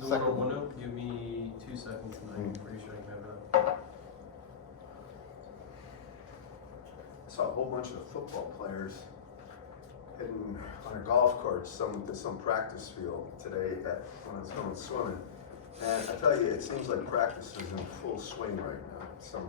The one on OneNote, give me 2 seconds and I'm pretty sure I can have it up. I saw a whole bunch of football players hitting on a golf course, some practice field today when I was going swimming. And I tell you, it seems like practice is in full swing right now.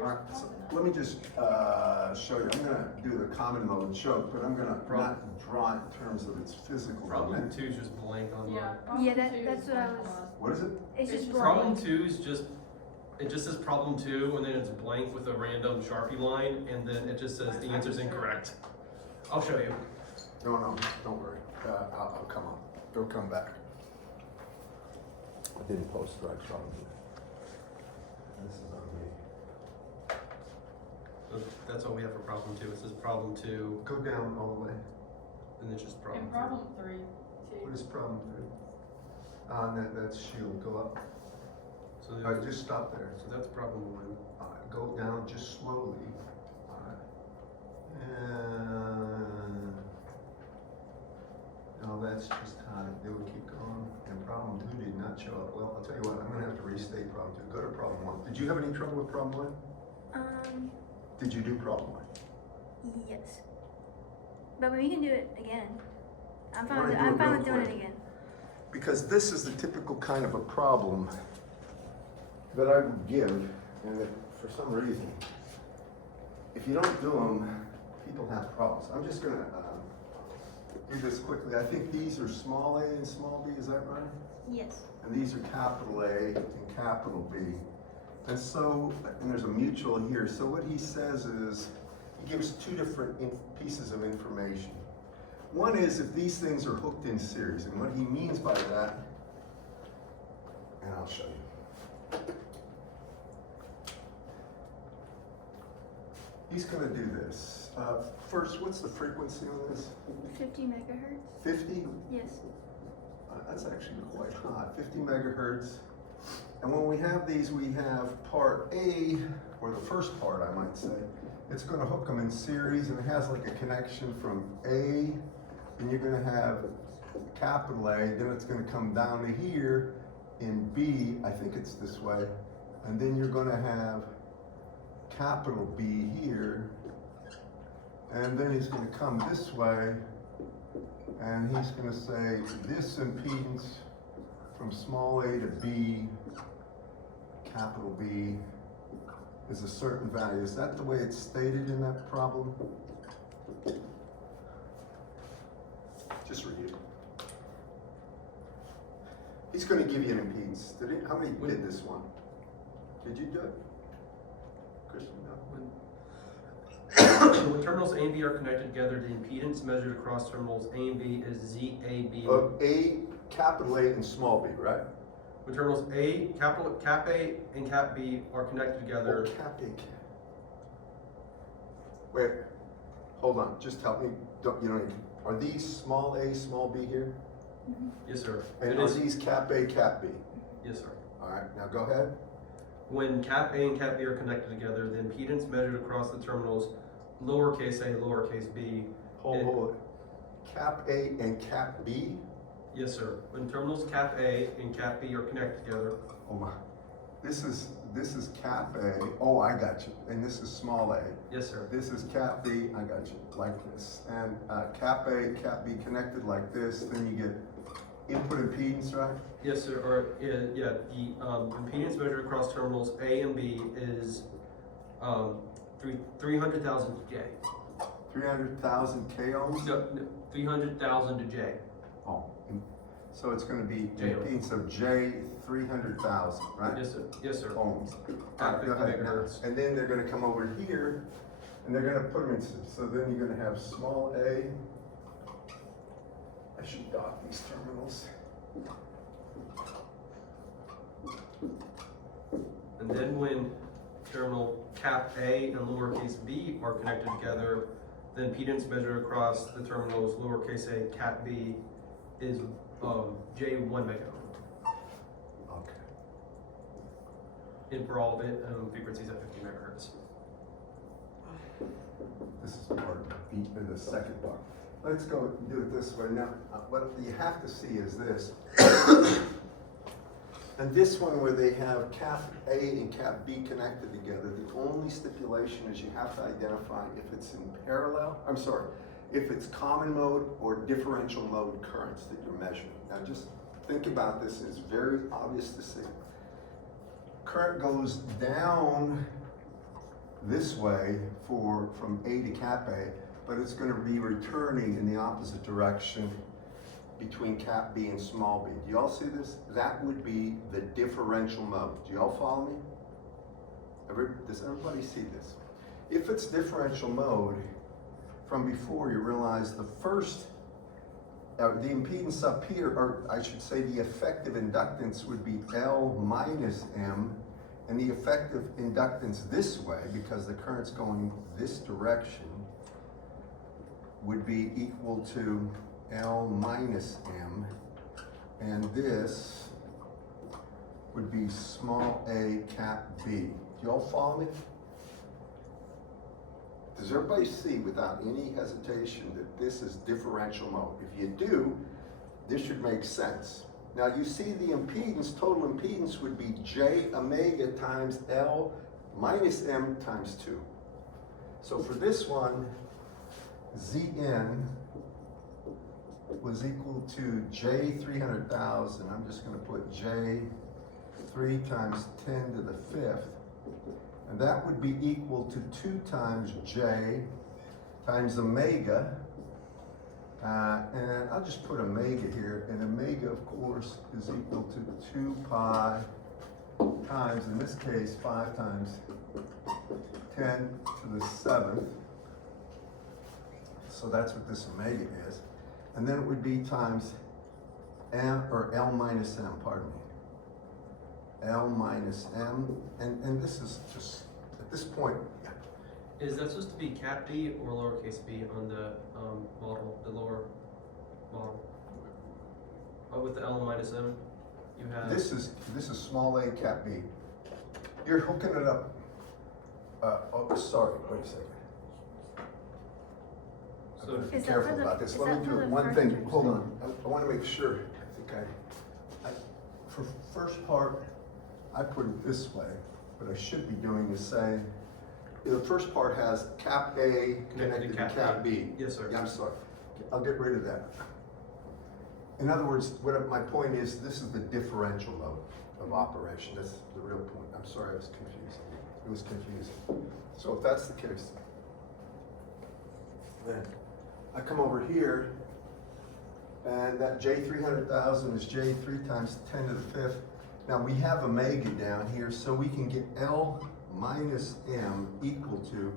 All right, so let me just show you. I'm going to do the common mode choke, but I'm going to not draw it in terms of its physical Problem dimension. 2 is just blank on Yeah, mine. that's what I was. What is it? It's just blank. Problem 2 is just, it just says problem 2 and then it's blank with a random Sharpie line and then it just says the answer's incorrect. I'll show you. No, don't worry. I'll come on. It'll come back. I didn't post right problem. This is on me. So that's all we have for problem 2. It says problem 2 Go down all the way. and it's just problem And 3. problem 3, What too. is problem 3? That's shield. Go up. So, All right, just stop there. so that's problem 1. Go down just slowly. All right. And no, that's just how to do it. Keep going. And problem 2 did not show up. Well, I'll tell you what. I'm gonna have to restate problem 2. Go to problem 1. Did you have any trouble with problem 1? Did you do problem 1? Yes. But we can do it again. I'm Why don't you fine do it with real doing it quick? again. Because this is the typical kind of a problem that I would give, and that for some reason, if you don't do them, people have problems. I'm just gonna do this quickly. I think these are small a and small b, is that right? Yes. And these are capital A and capital B. And so, and there's a mutual here. So what he says is, he gives 2 different pieces of information. One is if these things are hooked in series, and what he means by that, and I'll show you. He's going to do this. First, what's the frequency on this? 50 megahertz? 50? Yes. That's actually quite high, 50 megahertz. And when we have these, we have part A, or the first part, I might say. It's going to hook them in series, and it has like a connection from A, and you're going to have capital A, then it's going to come down to here in B, I think it's this way, and then you're going to have capital B here, and then he's going to come this way, and he's going to say this impedance from small a to B, capital B, is a certain value. Is that the way it's stated in that problem? Just read it. He's going to give you an impedance. How many did this one? Did you do it? Christian, no. When terminals A and B are connected together, the impedance measured across terminals A and B is ZAB. A, capital A and small b, right? When terminals A, cap A and cap B are connected together. Oh, cap A. Wait, hold on. Just help me. Are these small a, small b here? Mm-hmm. Yes, sir. And It are is. these cap A, cap B? Yes, sir. All right, now go ahead. When cap A and cap B are connected together, the impedance measured across the terminals lowercase a, lowercase b. Hold it. Cap A and cap B? Yes, sir. When terminals cap A and cap B are connected together, Oh my. This is cap A. Oh, I got you. And this is small a. yes, sir. This is cap B. I got you. Like this. And cap A, cap B connected like this. Then you get input impedance, right? Yes, sir. Or yeah, the impedance measured across terminals A and B is 300,000 to J. 300,000 k ohms. No, 300,000 to J. Oh, so it's going to be J. impedance of J 300,000, right? Yes, sir. Yes, sir. Ohms. At 50 Go ahead now. megahertz. And then they're going to come over here, and they're going to put them in. So then you're going to have small a. I should dot these terminals. And then when terminal cap A and lowercase b are connected together, the impedance measured across the terminals lowercase a, cap b is J1 megaohm. Okay. And for all of it, frequencies at 50 megahertz. This is part B, the second part. let's go do it this way. Now, what you have to see is this. And this one where they have cap A and cap B connected together, the only stipulation is you have to identify if it's in parallel, if it's common mode or differential mode currents that you're measuring. Now just think about this, it's very obvious to see. Current goes down this way from A to cap A, but it's going to be returning in the opposite direction between cap B and small b. Do you all see this? That would be the differential mode. Do you all follow me? Does everybody see this? If it's differential mode, from before you realize the first, the impedance up here, or I should say the effective inductance would be L minus M, and the effective inductance this way, because the current's going this direction, would be equal to L minus M, and this would be small a cap B. Do you all follow me? Does everybody see without any hesitation that this is differential mode? If you do, this should make sense. Now you see the impedance, total impedance would be J omega times L minus M times 2. So for this one, Zn was equal to J 300,000. I'm just going to put J 3 times 10 to the 5th. And that would be equal to 2 times J times omega. And I'll just put omega here. And omega, of course, is equal to 2 pi times, in this case, 5 times 10 to the 7th. So that's what this omega is. And then it would be times M, or L minus M, pardon me. L minus M, and this is just, at this point, Is that supposed to be cap B or lowercase b on the model, the lower model? With the L minus M, you have. this is small a cap B. You're hooking it up, oh, sorry, wait a second. So Be Is that careful for the- about this. is Let that me for do the one first thing. or Hold second? on. I want to make sure. For first part, I put it this way. What I should be doing is say, the first part has cap A connected to cap B. Yes, sir. Yeah, I'm sorry. I'll get rid of that. In other words, my point is, this is the differential mode of operation. That's the real point. I'm sorry, I was confused. It was confusing. So if that's the case, then I come over here, and that J 300,000 is J 3 times 10 to the 5th. Now we have omega down here, so we can get L minus M equal to,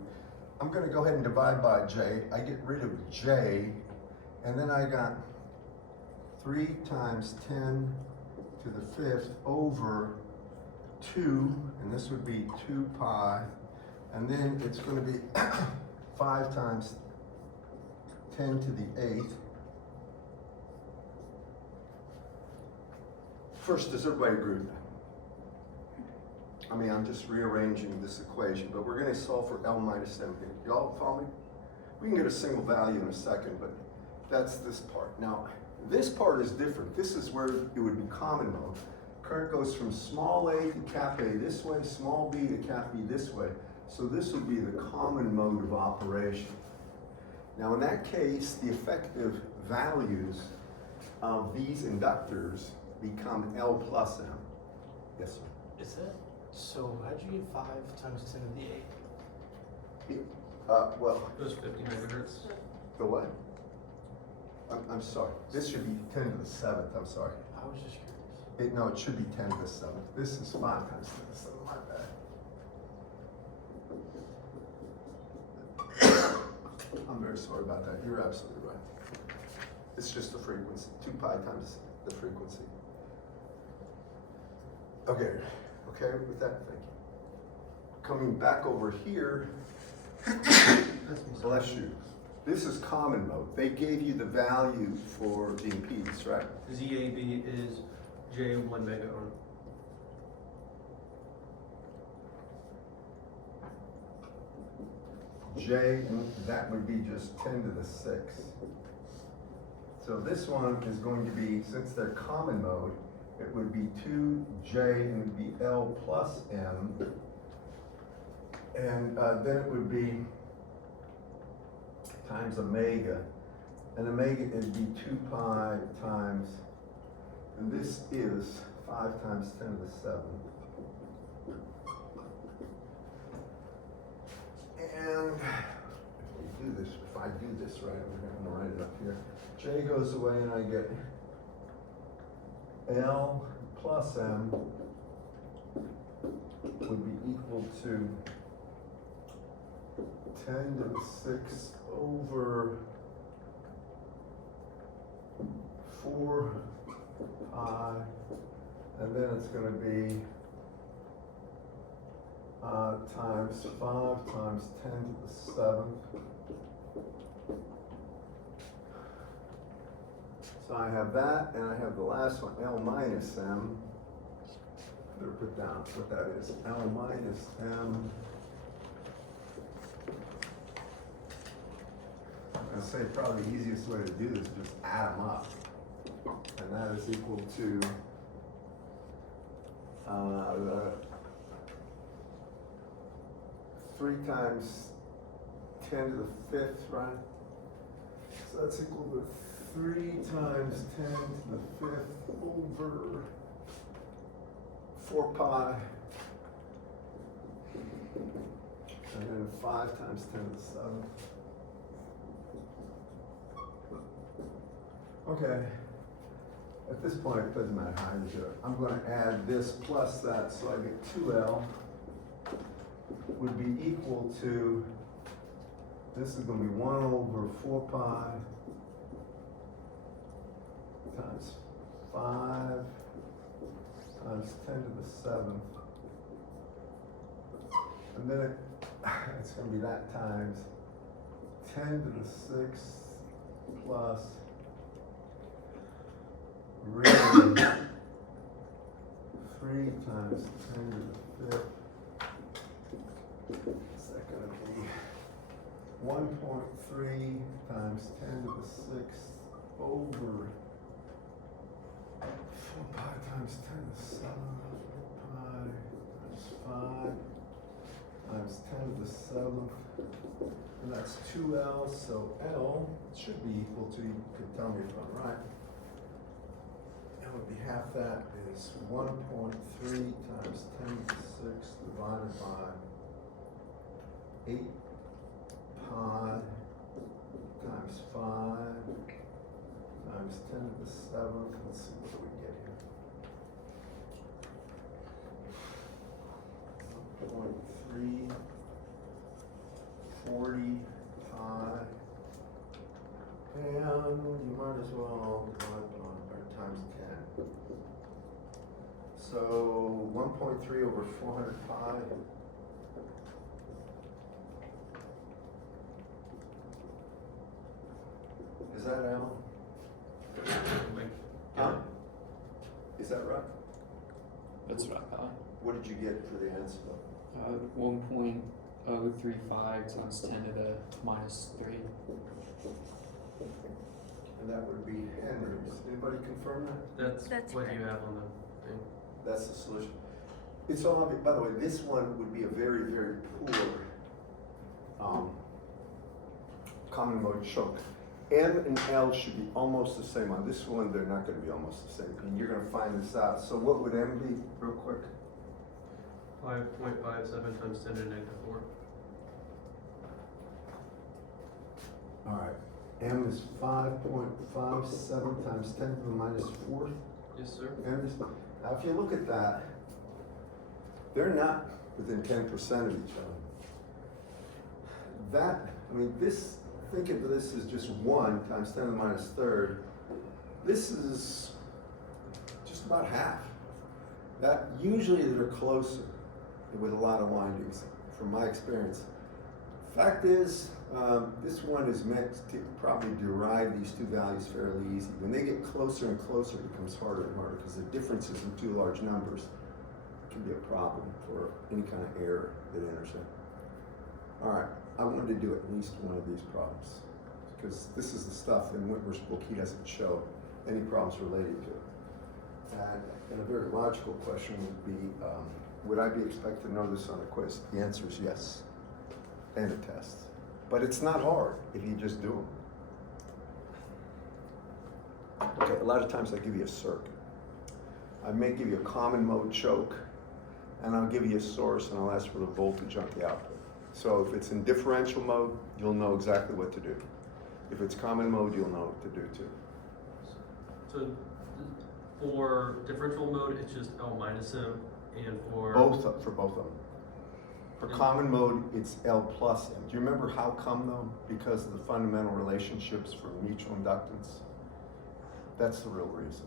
I'm going to go ahead and divide by J. I get rid of J, and then I got 3 times 10 to the 5th over 2, and this would be 2 pi, and then it's going to be 5 times 10 to the 8th. First, does everybody agree with that? I mean, I'm just rearranging this equation, but we're going to solve for L minus M here. Y'all follow me? We can get a single value in a second, but that's this part. Now, this part is different. This is where it would be common mode. Current goes from small a to cap A this way, small b to cap B this way. So this would be the common mode of operation. Now, in that case, the effective values of these inductors become L plus M. Yes, sir. Is that, so how'd you get 5 times 10 to the 8? Well, It was 50 megahertz. the what? I'm sorry. This should be 10 to the 7th. I'm sorry. I was just curious. No, it should be 10 to the 7th. This is 5 times 10 to the 7th. My bad. I'm very sorry about that. You're absolutely right. It's just the frequency. 2 pi times the frequency. Okay. Okay with that? Thank you. Coming back over here. Bless you. This is common mode. They gave you the value for the impedance, right? ZAB is J1 mega ohm. J, and that would be just 10 to the 6. So this one is going to be, since they're common mode, it would be 2J and it would be L plus M. And then it would be times omega. And omega would be 2 pi times, and this is 5 times 10 to the 7th. And if I do this right, I'm gonna write it up here. J goes away and I get L plus M would be equal to 10 to the 6 over 4 pi, and then it's gonna be times 5 times 10 to the 7th. So I have that, and I have the last one, L minus M. Better put down what that is. L minus M. I'm gonna say probably the easiest way to do this is just add them up. And that is equal to 3 times 10 to the 5th, right? So that's equal to 3 times 10 to the 5th over 4 pi. And then 5 times 10 to the 7th. Okay. At this point, it doesn't matter how you do it. I'm going to add this plus that, so I get 2L would be equal to, this is going to be 1 over 4 pi times 5 times 10 to the 7th. And then it's going to be that times 10 to the 6th plus really 3 times 10 to the 5th. Is that going to be 1.3 times 10 to the 6th over 4 pi times 10 to the 7th, 4 pi times 5 times 10 to the 7th, and that's 2L, so L should be equal to, you can tell me if I'm right, L would be half that is 1.3 times 10 to the 6th divided by 8 pi times 5 times 10 to the 7th. Let's see, what do we get here? 1.3, 40 pi, and you might as well divide by, or times 10. So 1.3 over 400 pi. Is that L? Huh? Is that right? That's what I thought. What did you get for the answer? 1.035 times 10 to the minus 3. And that would be Henry's. Anybody confirm that? That's what you have on the thing. That's the solution. It's all obvious. By the way, this one would be a very, very poor common mode choke. M and L should be almost the same. On this one, they're not going to be almost the same. And you're going to find this out. So what would M be, real quick? 5.57 times 10 to the negative 4. All right. M is 5.57 times 10 to the minus 4th. Yes, sir. M is, now, if you look at that, they're not within 10% of each other. That, I mean, this, think of this as just 1 times 10 to the minus 3rd. This is just about half. That, usually they're closer with a lot of windings, from my experience. Fact is, this one is meant to probably derive these two values fairly easy. When they get closer and closer, it becomes harder and harder because the differences in two large numbers can be a problem for any kind of error that enters it. All right, I wanted to do at least one of these problems. because this is the stuff in Whitmer's book he doesn't show any problems related to. And a very logical question would be, would I be expected to know this on a quiz? The answer is yes, and a test. But it's not hard if you just do them. Okay, a lot of times I give you a circuit. I may give you a common mode choke, and I'll give you a source, and I'll ask for the voltage on the output. So if it's in differential mode, you'll know exactly what to do. If it's common mode, you'll know what to do too. So for differential mode, it's just L minus M, and for For both of them. For common mode, it's L plus M. Do you remember how come though? Because of the fundamental relationships for mutual inductance. That's the real reason.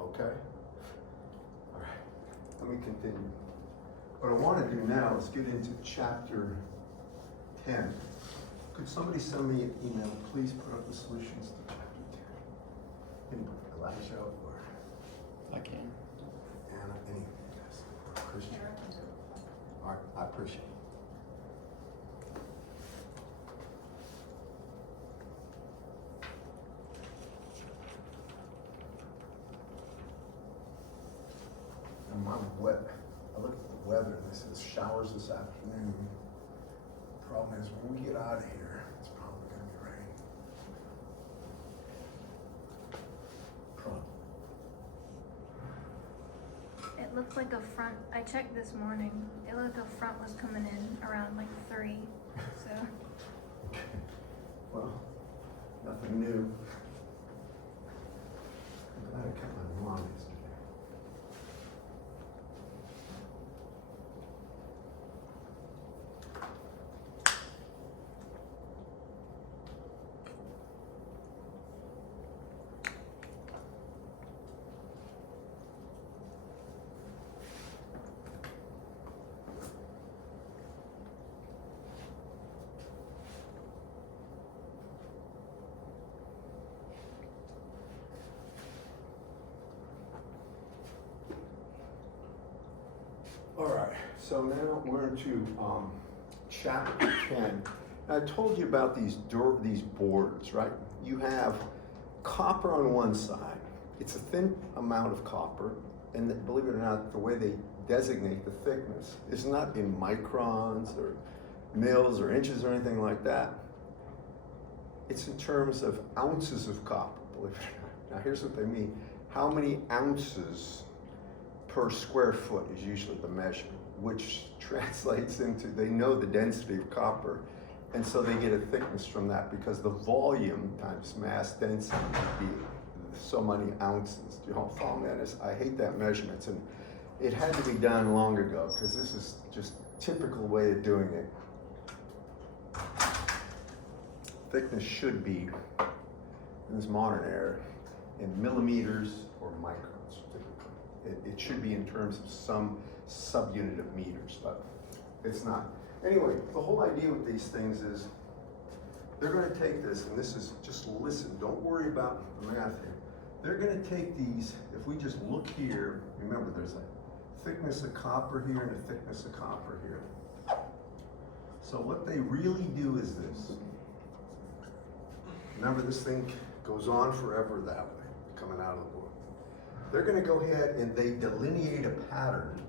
Okay? All right, let me continue. What I want to do now is get into chapter 10. Could somebody send me an email, please put up the solutions to chapter 10? Anybody, Elijah or I can. Anna, any of you guys? Christian? All right, I appreciate it. And I'm wet. I look at the weather and it says showers this afternoon. Problem is, when we get out of here, it's probably gonna be raining. Probably. It looked like a front, I checked this morning, it looked like a front was coming in around like 3, so. Well, nothing new. I'm glad I kept my mom yesterday. All right, so now we're into chapter 10. I told you about these boards, right? You have copper on one side. It's a thin amount of copper, and believe it or not, the way they designate the thickness is not in microns or mils or inches or anything like that. It's in terms of ounces of copper, believe it or not. Now here's what they mean. How many ounces per square foot is usually the measurement, which translates into, they know the density of copper, and so they get a thickness from that because the volume times mass density would be so many ounces. Do you all follow me on this? I hate that measurements, and it had to be done long ago because this is just typical way of doing it. Thickness should be, in this modern era, in millimeters or microns. It should be in terms of some subunit of meters, but it's not. Anyway, the whole idea with these things is they're going to take this, and this is just listen, don't worry about the math here. They're going to take these, if we just look here, remember there's a thickness of copper here and a thickness of copper here. So what they really do is this. Remember, this thing goes on forever that way, coming out of the board. They're going to go ahead and they delineate a pattern,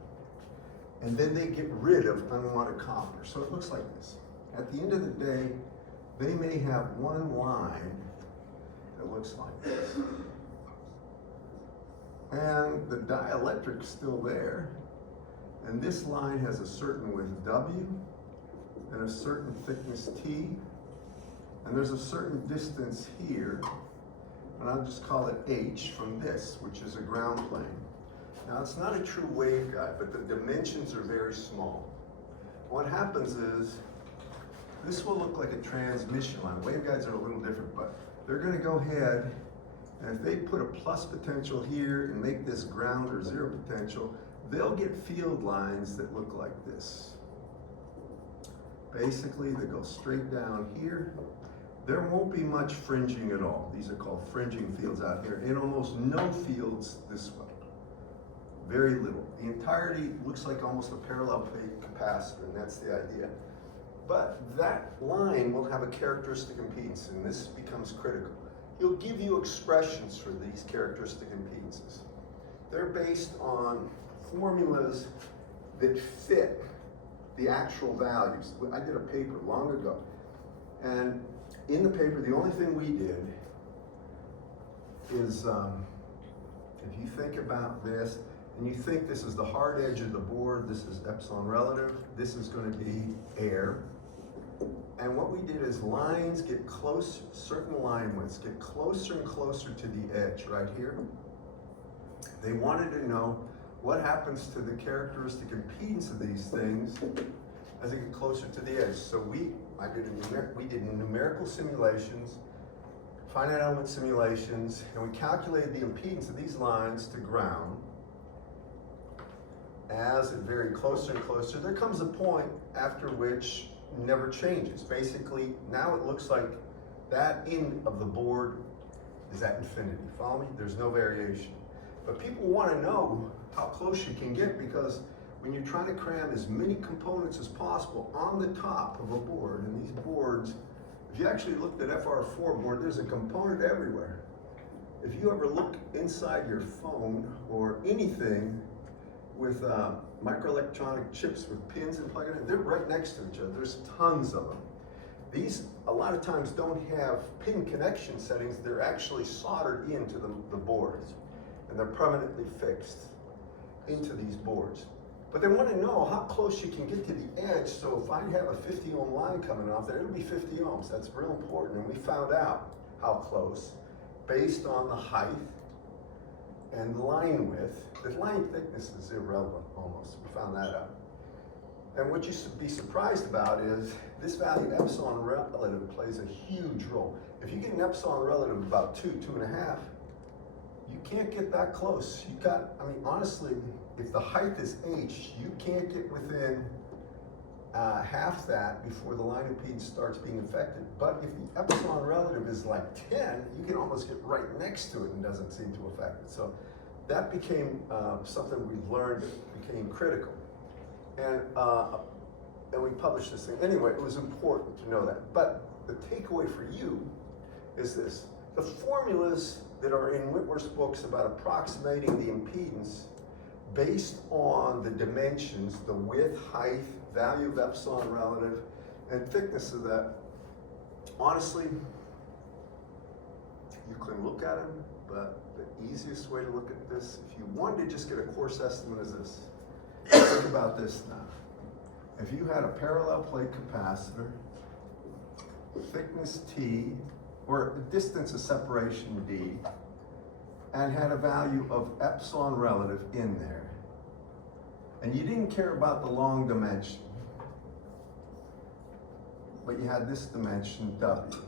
and then they get rid of unwanted copper. So it looks like this. At the end of the day, they may have one line that looks like this. And the dielectric's still there, and this line has a certain width W, and a certain thickness T, and there's a certain distance here, and I'll just call it H from this, which is a ground plane. Now it's not a true waveguide, but the dimensions are very small. What happens is, this will look like a transmission line. Waveguides are a little different, but they're gonna go ahead, and if they put a plus potential here and make this ground or zero potential, they'll get field lines that look like this. Basically, they go straight down here. There won't be much fringing at all. These are called fringing fields out here, and almost no fields this way. Very little. The entirety looks like almost a parallel plate capacitor, and that's the idea. But that line will have a characteristic impedance, and this becomes critical. He'll give you expressions for these characteristic impedances. They're based on formulas that fit the actual values. I did a paper long ago, and in the paper, the only thing we did is, if you think about this, and you think this is the hard edge of the board, this is epsilon relative, this is going to be air. And what we did is lines get close, certain line widths get closer and closer to the edge right here. They wanted to know what happens to the characteristic impedance of these things as they get closer to the edge. So we did numerical simulations, finite element simulations, and we calculated the impedance of these lines to ground. As it varied closer and closer, there comes a point after which never changes. Basically, now it looks like that end of the board is at infinity. Follow me? There's no variation. But people want to know how close you can get, because when you're trying to cram as many components as possible on the top of a board, and these boards, if you actually looked at FR4 board, there's a component everywhere. If you ever look inside your phone or anything with microelectronic chips with pins and plug it in, they're right next to each other. There's tons of them. These, a lot of times, don't have pin connection settings. They're actually soldered into the boards, and they're permanently fixed into these boards. But they want to know how close you can get to the edge, so if I have a 50 ohm line coming off there, it'll be 50 ohms. That's real important, and we found out how close based on the height and the line width. The line thickness is irrelevant almost. We found that out. And what you should be surprised about is this value epsilon relative plays a huge role. If you get an epsilon relative of about 2.5, you can't get that close. You got, I mean, honestly, if the height is h, you can't get within half that before the line impedance starts being affected. But if the epsilon relative is like 10, you can almost get right next to it and doesn't seem to affect it. So that became something we learned that became critical. And we published this thing. Anyway, it was important to know that. But the takeaway for you is this. The formulas that are in Whitworth's books about approximating the impedance based on the dimensions, the width, height, value of epsilon relative, and thickness of that, honestly, you can look at them, but the easiest way to look at this, if you wanted to just get a course estimate, is this. Think about this now. If you had a parallel plate capacitor, thickness T, or a distance of separation D, and had a value of epsilon relative in there, and you didn't care about the long dimension, but you had this dimension W,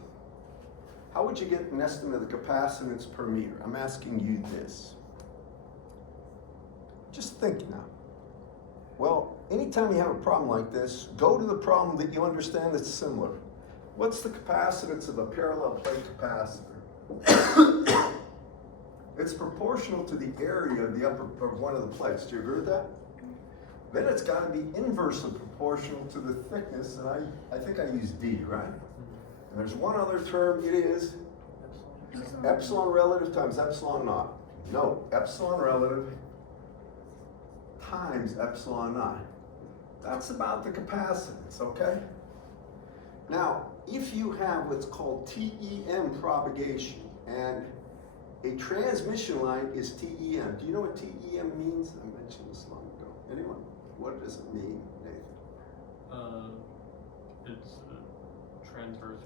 how would you get an estimate of the capacitance per meter? I'm asking you this. Just think now. Well, anytime you have a problem like this, go to the problem that you understand that's similar. What's the capacitance of a parallel plate capacitor? It's proportional to the area of the upper of one of the plates. Do you agree with that? Then it's got to be inversely proportional to the thickness, and I think I used D, right? And there's one other term, it is epsilon relative times epsilon naught. No, epsilon relative times epsilon naught. That's about the capacitance, okay? Now, if you have what's called TEM propagation, and a transmission line is TEM. Do you know what TEM means? I mentioned this long ago. Anyone? What does it mean, Nathan? It's transverse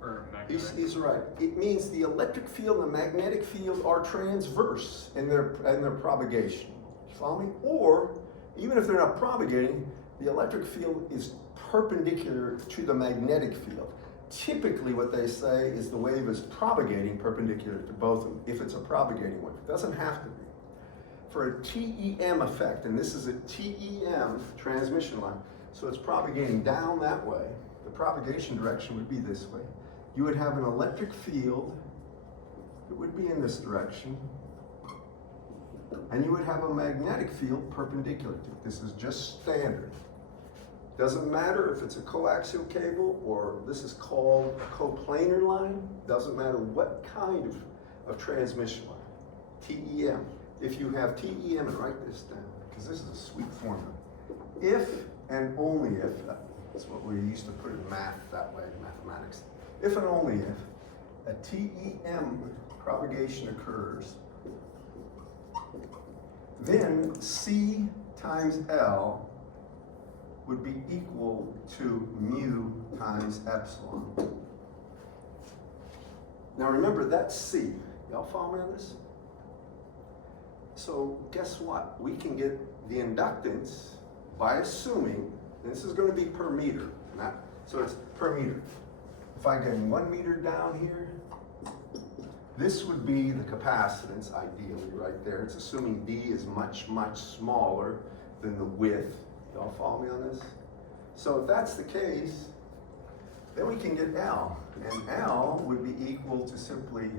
or magnetic. He's right. It means the electric field and the magnetic field are transverse in their propagation. Follow me? Or, even if they're not propagating, the electric field is perpendicular to the magnetic field. Typically what they say is the wave is propagating perpendicular to both of them, if it's a propagating wave. It doesn't have to be. For a TEM effect, and this is a TEM transmission line, so it's propagating down that way, the propagation direction would be this way. You would have an electric field that would be in this direction, and you would have a magnetic field perpendicular to it. This is just standard. Doesn't matter if it's a coaxial cable or this is called a coplanar line. Doesn't matter what kind of transmission line. TEM. If you have TEM, and write this down, because this is a sweet formula. If and only if, that's what we used to put in math that way, mathematics. If and only if a TEM propagation occurs, then C times L would be equal to mu times epsilon. Now remember, that's C. Y'all follow me on this? So guess what? We can get the inductance by assuming, and this is going to be per meter, so it's per meter. If I get 1 meter down here, this would be the capacitance ideally right there. It's assuming D is much, much smaller than the width. Y'all follow me on this? So if that's the case, then we can get L. And L would be equal to simply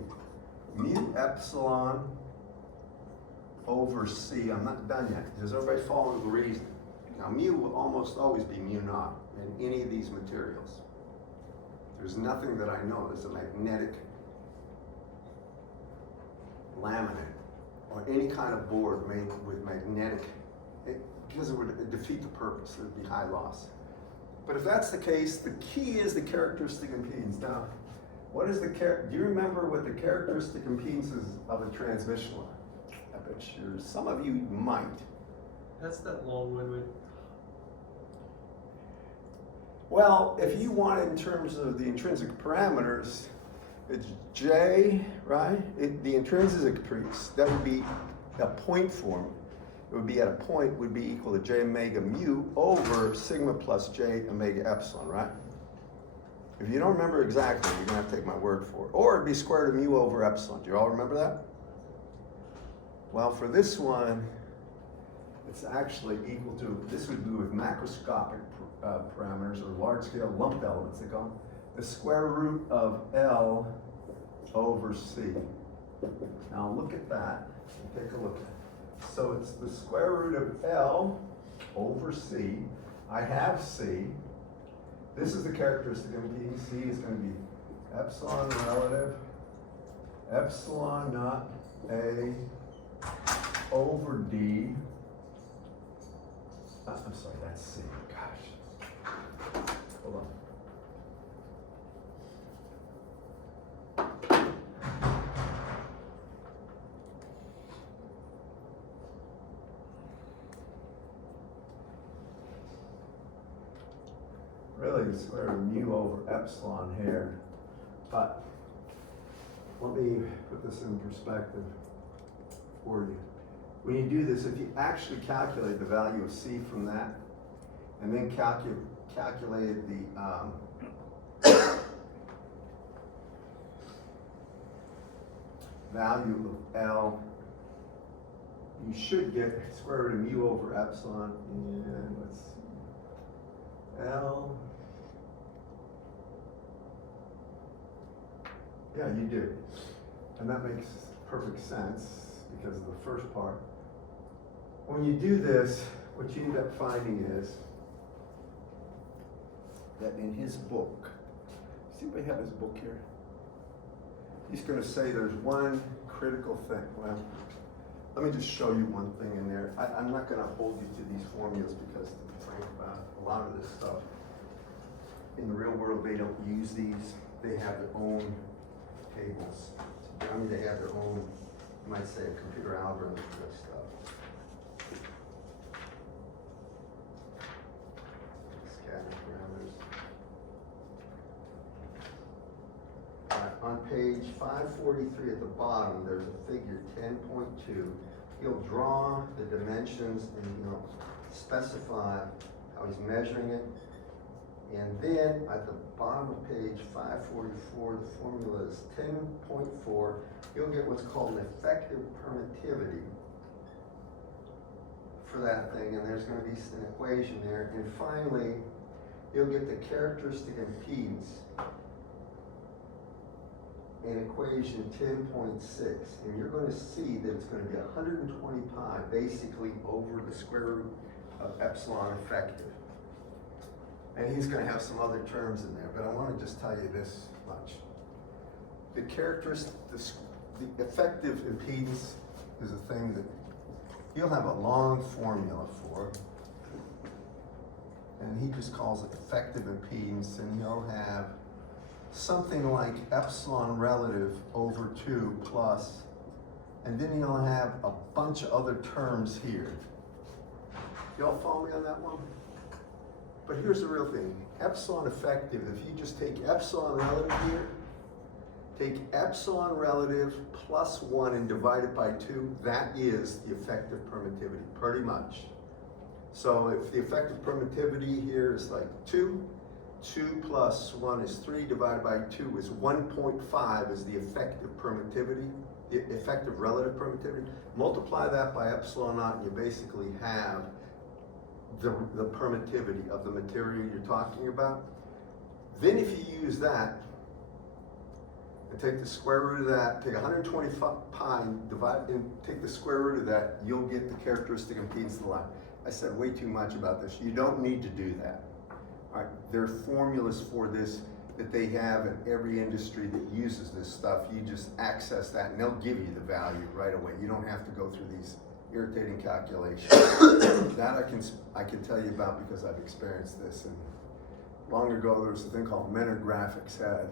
mu epsilon over C. I'm not done yet. Does everybody follow the reason? Now mu will almost always be mu naught in any of these materials. There's nothing that I know that's a magnetic laminate or any kind of board made with magnetic, because it would defeat the purpose. It would be high loss. But if that's the case, the key is the characteristic impedance. Now, what is do you remember what the characteristic impedance is of a transmission line? I bet some of you might. That's that long-winded. Well, if you want it in terms of the intrinsic parameters, it's J, right? The intrinsic piece, that would be a point form. It would be at a point would be equal to J omega mu over sigma plus J omega epsilon, right? If you don't remember exactly, you're gonna have to take my word for it. Or it'd be square root of mu over epsilon. Do you all remember that? Well, for this one, it's actually equal to, this would be with macroscopic parameters or large scale lump elements, they call them, the square root of L over C. Now look at that, take a look at it. So it's the square root of L over C. I have C. This is the characteristic impedance. C is going to be epsilon relative, epsilon naught A over D. I'm sorry, that's C. Gosh. Hold on. Really, the square root of mu over epsilon here. But let me put this in perspective for you. When you do this, if you actually calculate the value of C from that, and then calculated the value of L, you should get square root of mu over epsilon, and let's see, L. Yeah, you do. And that makes perfect sense because of the first part. When you do this, what you end up finding is that in his book, does anybody have his book here? He's going to say there's one critical thing. Well, let me just show you one thing in there. I'm not going to hold you to these formulas because, to be frank about it, a lot of this stuff, in the real world, they don't use these. They have their own tables. I mean, they have their own, you might say, computer algorithm for this stuff. Scattering parameters. On page 543 at the bottom, there's a figure 10.2. He'll draw the dimensions and specify how he's measuring it. And then at the bottom of page 544, the formula is 10.4. You'll get what's called an effective permittivity for that thing, and there's going to be an equation there. And finally, you'll get the characteristic impedance in equation 10.6. And you're going to see that it's going to be 120 pi, basically over the square root of epsilon effective. And he's gonna have some other terms in there, but I wanna just tell you this much. The characteristic, the effective impedance is a thing that he'll have a long formula for. And he just calls it effective impedance, and he'll have something like epsilon relative over 2 plus, and then he'll have a bunch of other terms here. Y'all follow me on that one? But here's the real thing. Epsilon effective, if you just take epsilon relative here, take epsilon relative plus 1 and divide it by 2, that is the effective permittivity, pretty much. So if the effective permittivity here is like 2, 2 plus 1 is 3, divided by 2 is 1.5 is the effective permittivity, the effective relative permittivity. Multiply that by epsilon naught and you basically have the permittivity of the material you're talking about. Then if you use that, and take the square root of that, take 120 pi and divide and take the square root of that, you'll get the characteristic impedance of the line. I said way too much about this. You don't need to do that. All right, there are formulas for this that they have in every industry that uses this stuff. You just access that and they'll give you the value right away. You don't have to go through these irritating calculations. That I can tell you about because I've experienced this. And long ago there was a thing called Menor Graphics, had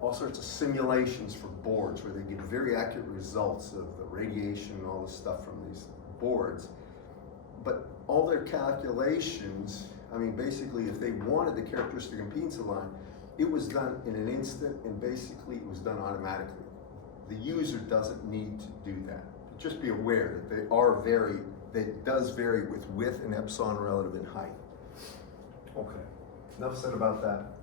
all sorts of simulations for boards where they get very accurate results of the radiation and all the stuff from these boards. But all their calculations, I mean, basically, if they wanted the characteristic impedance of the line, it was done in an instant, and basically it was done automatically. The user doesn't need to do that. Just be aware that it does vary with width and epsilon relative in height. Okay, enough said about that.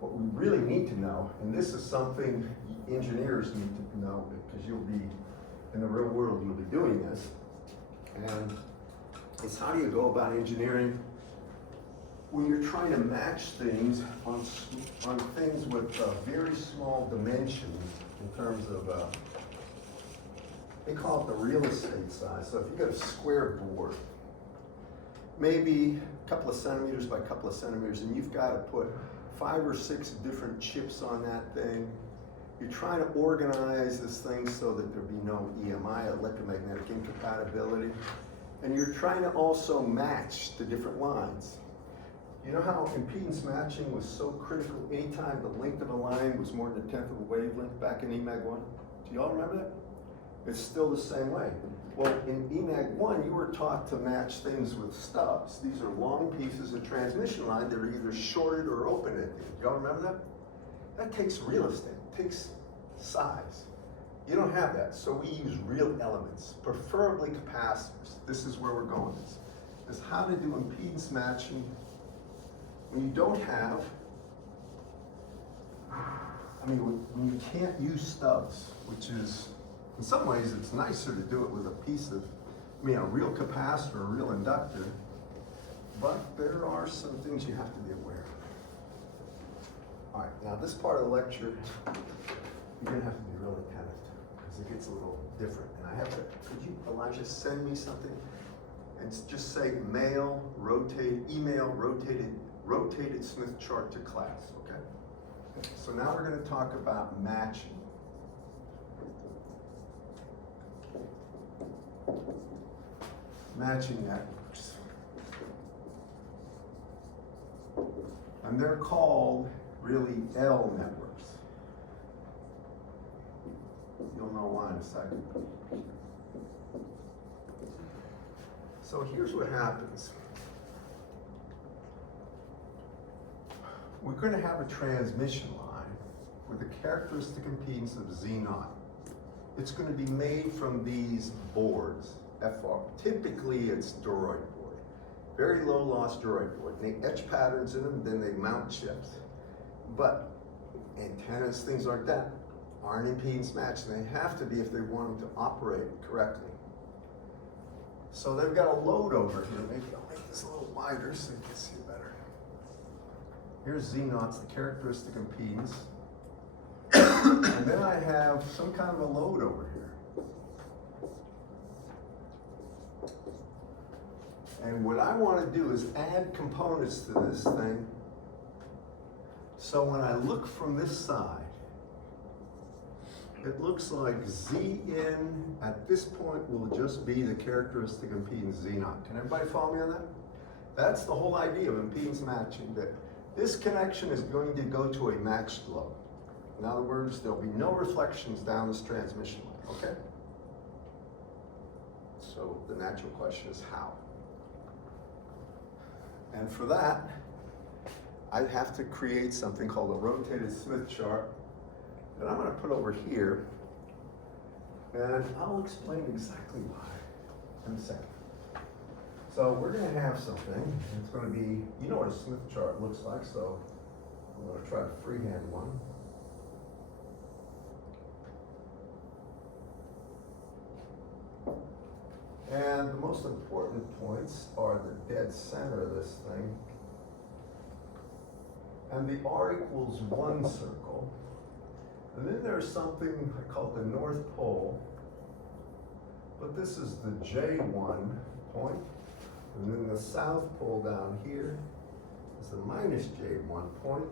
What we really need to know, and this is something engineers need to know because you'll be, in the real world, you'll be doing this, and it's how do you go about engineering when you're trying to match things on things with very small dimensions in terms of, they call it the real estate size. So if you got a square board, maybe a couple of centimeters by a couple of centimeters, and you've got to put 5 or 6 different chips on that thing. You're trying to organize this thing so that there be no EMI, electromagnetic incompatibility. And you're trying to also match the different lines. You know how impedance matching was so critical anytime the length of a line was more than a tenth of a wavelength back in EMAG 1? Do y'all remember that? It's still the same way. Well, in EMAG 1, you were taught to match things with stubs. These are long pieces of transmission line that are either shorted or open at the end. Y'all remember that? That takes real estate, it takes size. You don't have that, so we use real elements, preferably capacitors. This is where we're going. This is how to do impedance matching when you don't have, when you can't use stubs, which is, in some ways, it's nicer to do it with a piece of, a real capacitor, a real inductor, but there are some things you have to be aware of. All right, now this part of the lecture, you're gonna have to be really attentive to, because it gets a little different. And I have to, could you, Elijah, send me something? And just say email rotated Smith chart to class, okay? So now we're gonna talk about matching. Matching networks. And they're called really L networks. You'll know why in a second. So here's what happens. We're going to have a transmission line with a characteristic impedance of Z0. It's going to be made from these boards, FR. Typically it's toroid board, very low loss toroid board. They etch patterns in them, then they mount chips. But antennas, things like that, aren't impedance matched, and they have to be if they want them to operate correctly. So they've got a load over here. Maybe I'll make this a little wider so you can see it better. Here's Z0, it's the characteristic impedance. And then I have some kind of a load over here. And what I want to do is add components to this thing. So when I look from this side, it looks like Zn at this point will just be the characteristic impedance Z0. Can everybody follow me on that? That's the whole idea of impedance matching, that this connection is going to go to a matched load. In other words, there'll be no reflections down this transmission line, okay? So the natural question is how? And for that, I'd have to create something called a rotated Smith chart that I'm going to put over here, and I'll explain exactly why in a second. So we're going to have something, and it's going to be, you know what a Smith chart looks like, so I'm going to try to freehand one. And the most important points are the dead center of this thing, and the R equals 1 circle. And then there's something I call the North Pole, but this is the J1 point. And then the South Pole down here is the minus J1 point.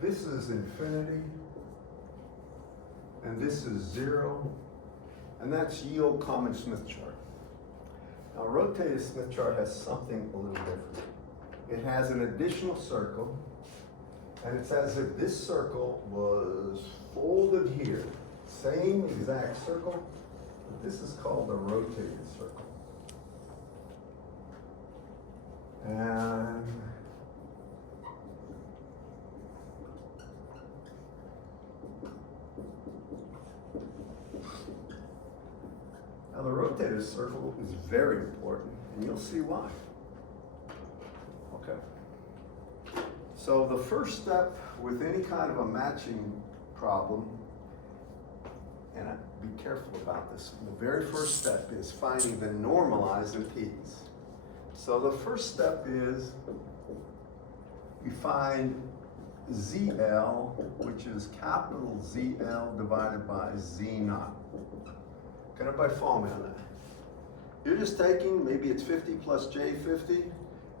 This is infinity, and this is 0, and that's yield common Smith chart. Now, a rotated Smith chart has something a little different. It has an additional circle, and it's as if this circle was folded here. Same exact circle, but this is called a rotated circle. And now the rotated circle is very important, and you'll see why. Okay. So the first step with any kind of a matching problem, and be careful about this, the very first step is finding the normalized impedance. So the first step is we find ZL, which is capital ZL divided by Z0. Can everybody follow me on that? You're just taking, maybe it's 50 plus J50,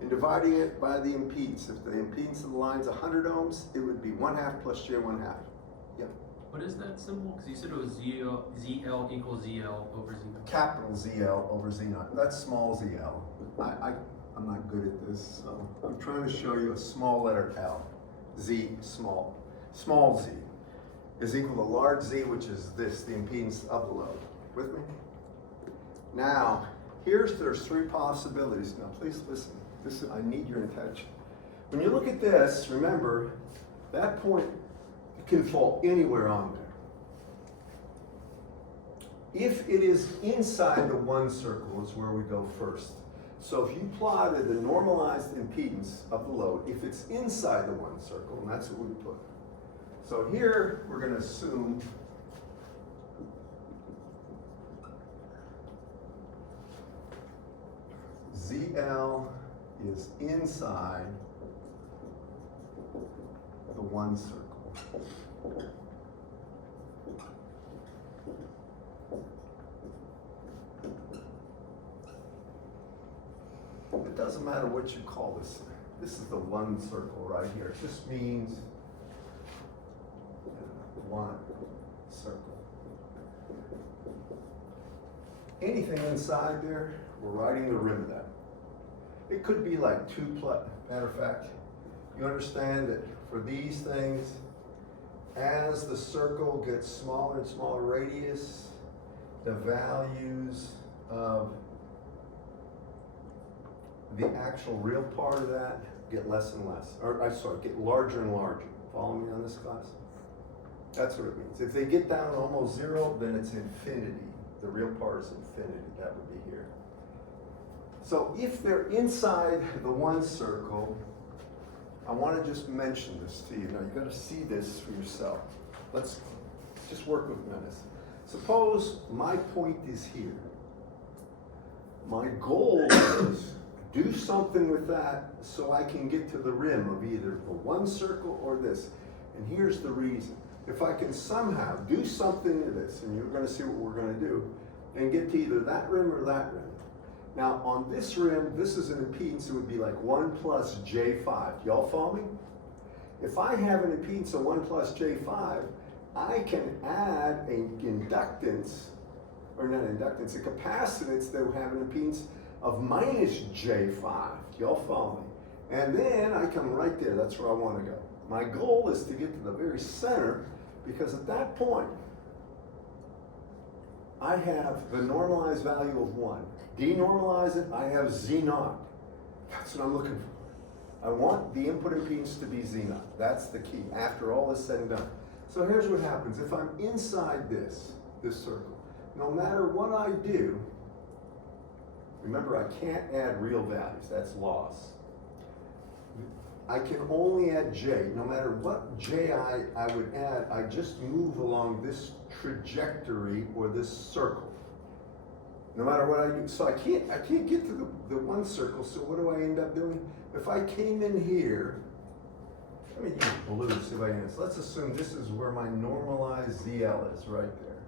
and dividing it by the impedance. If the impedance of the line is 100 ohms, it would be 1/2 plus J1/2. Yeah. What is that symbol? Because you said it was ZL equals ZL over Z0. Capital ZL over Z0. That's small ZL. I'm not good at this, so I'm trying to show you a small letter L. Z, small. Small Z is equal to large Z, which is this, the impedance of the load. With me? Now, there's 3 possibilities. Now, please listen. I need your attention. When you look at this, remember, that point can fall anywhere on there. If it is inside the 1 circle is where we go first. So if you plotted the normalized impedance of the load, if it's inside the 1 circle, and that's what we put. So here, we're going to assume ZL is inside the 1 circle. It doesn't matter what you call this. This is the 1 circle right here. It just means 1 circle. Anything inside there, we're writing the rim of that. It could be like 2 plus, matter of fact, you understand that for these things, as the circle gets smaller and smaller radius, the values of the actual real part of that get less and less, get larger and larger. Follow me on this, class? That's what it means. If they get down almost 0, then it's infinity. The real part is infinity. That would be here. So if they're inside the 1 circle, I want to just mention this to you. Now you got to see this for yourself. Let's just work with minutes. Suppose my point is here. My goal is do something with that so I can get to the rim of either the 1 circle or this. And here's the reason. If I can somehow do something to this, and you're going to see what we're going to do, and get to either that rim or that rim, Now, on this rim, this is an impedance, it would be like 1 plus J5. Y'all follow me? If I have an impedance of 1 plus J5, I can add an inductance, or not inductance, a capacitance that will have an impedance of minus J5. Y'all follow me? And then I come right there, that's where I want to go. My goal is to get to the very center, because at that point, I have the normalized value of 1. Denormalize it, I have Z0. That's what I'm looking for. I want the input impedance to be Z0. That's the key, after all is said and done. So here's what happens. If I'm inside this circle, no matter what I do, remember I can't add real values, that's loss. I can only add J. No matter what J I would add, I just move along this trajectory or this circle. No matter what I do. So I can't get to the one circle, so what do I end up doing? If I came in here, let me use blue, see if I can. Let's assume this is where my normalized ZL is, right there.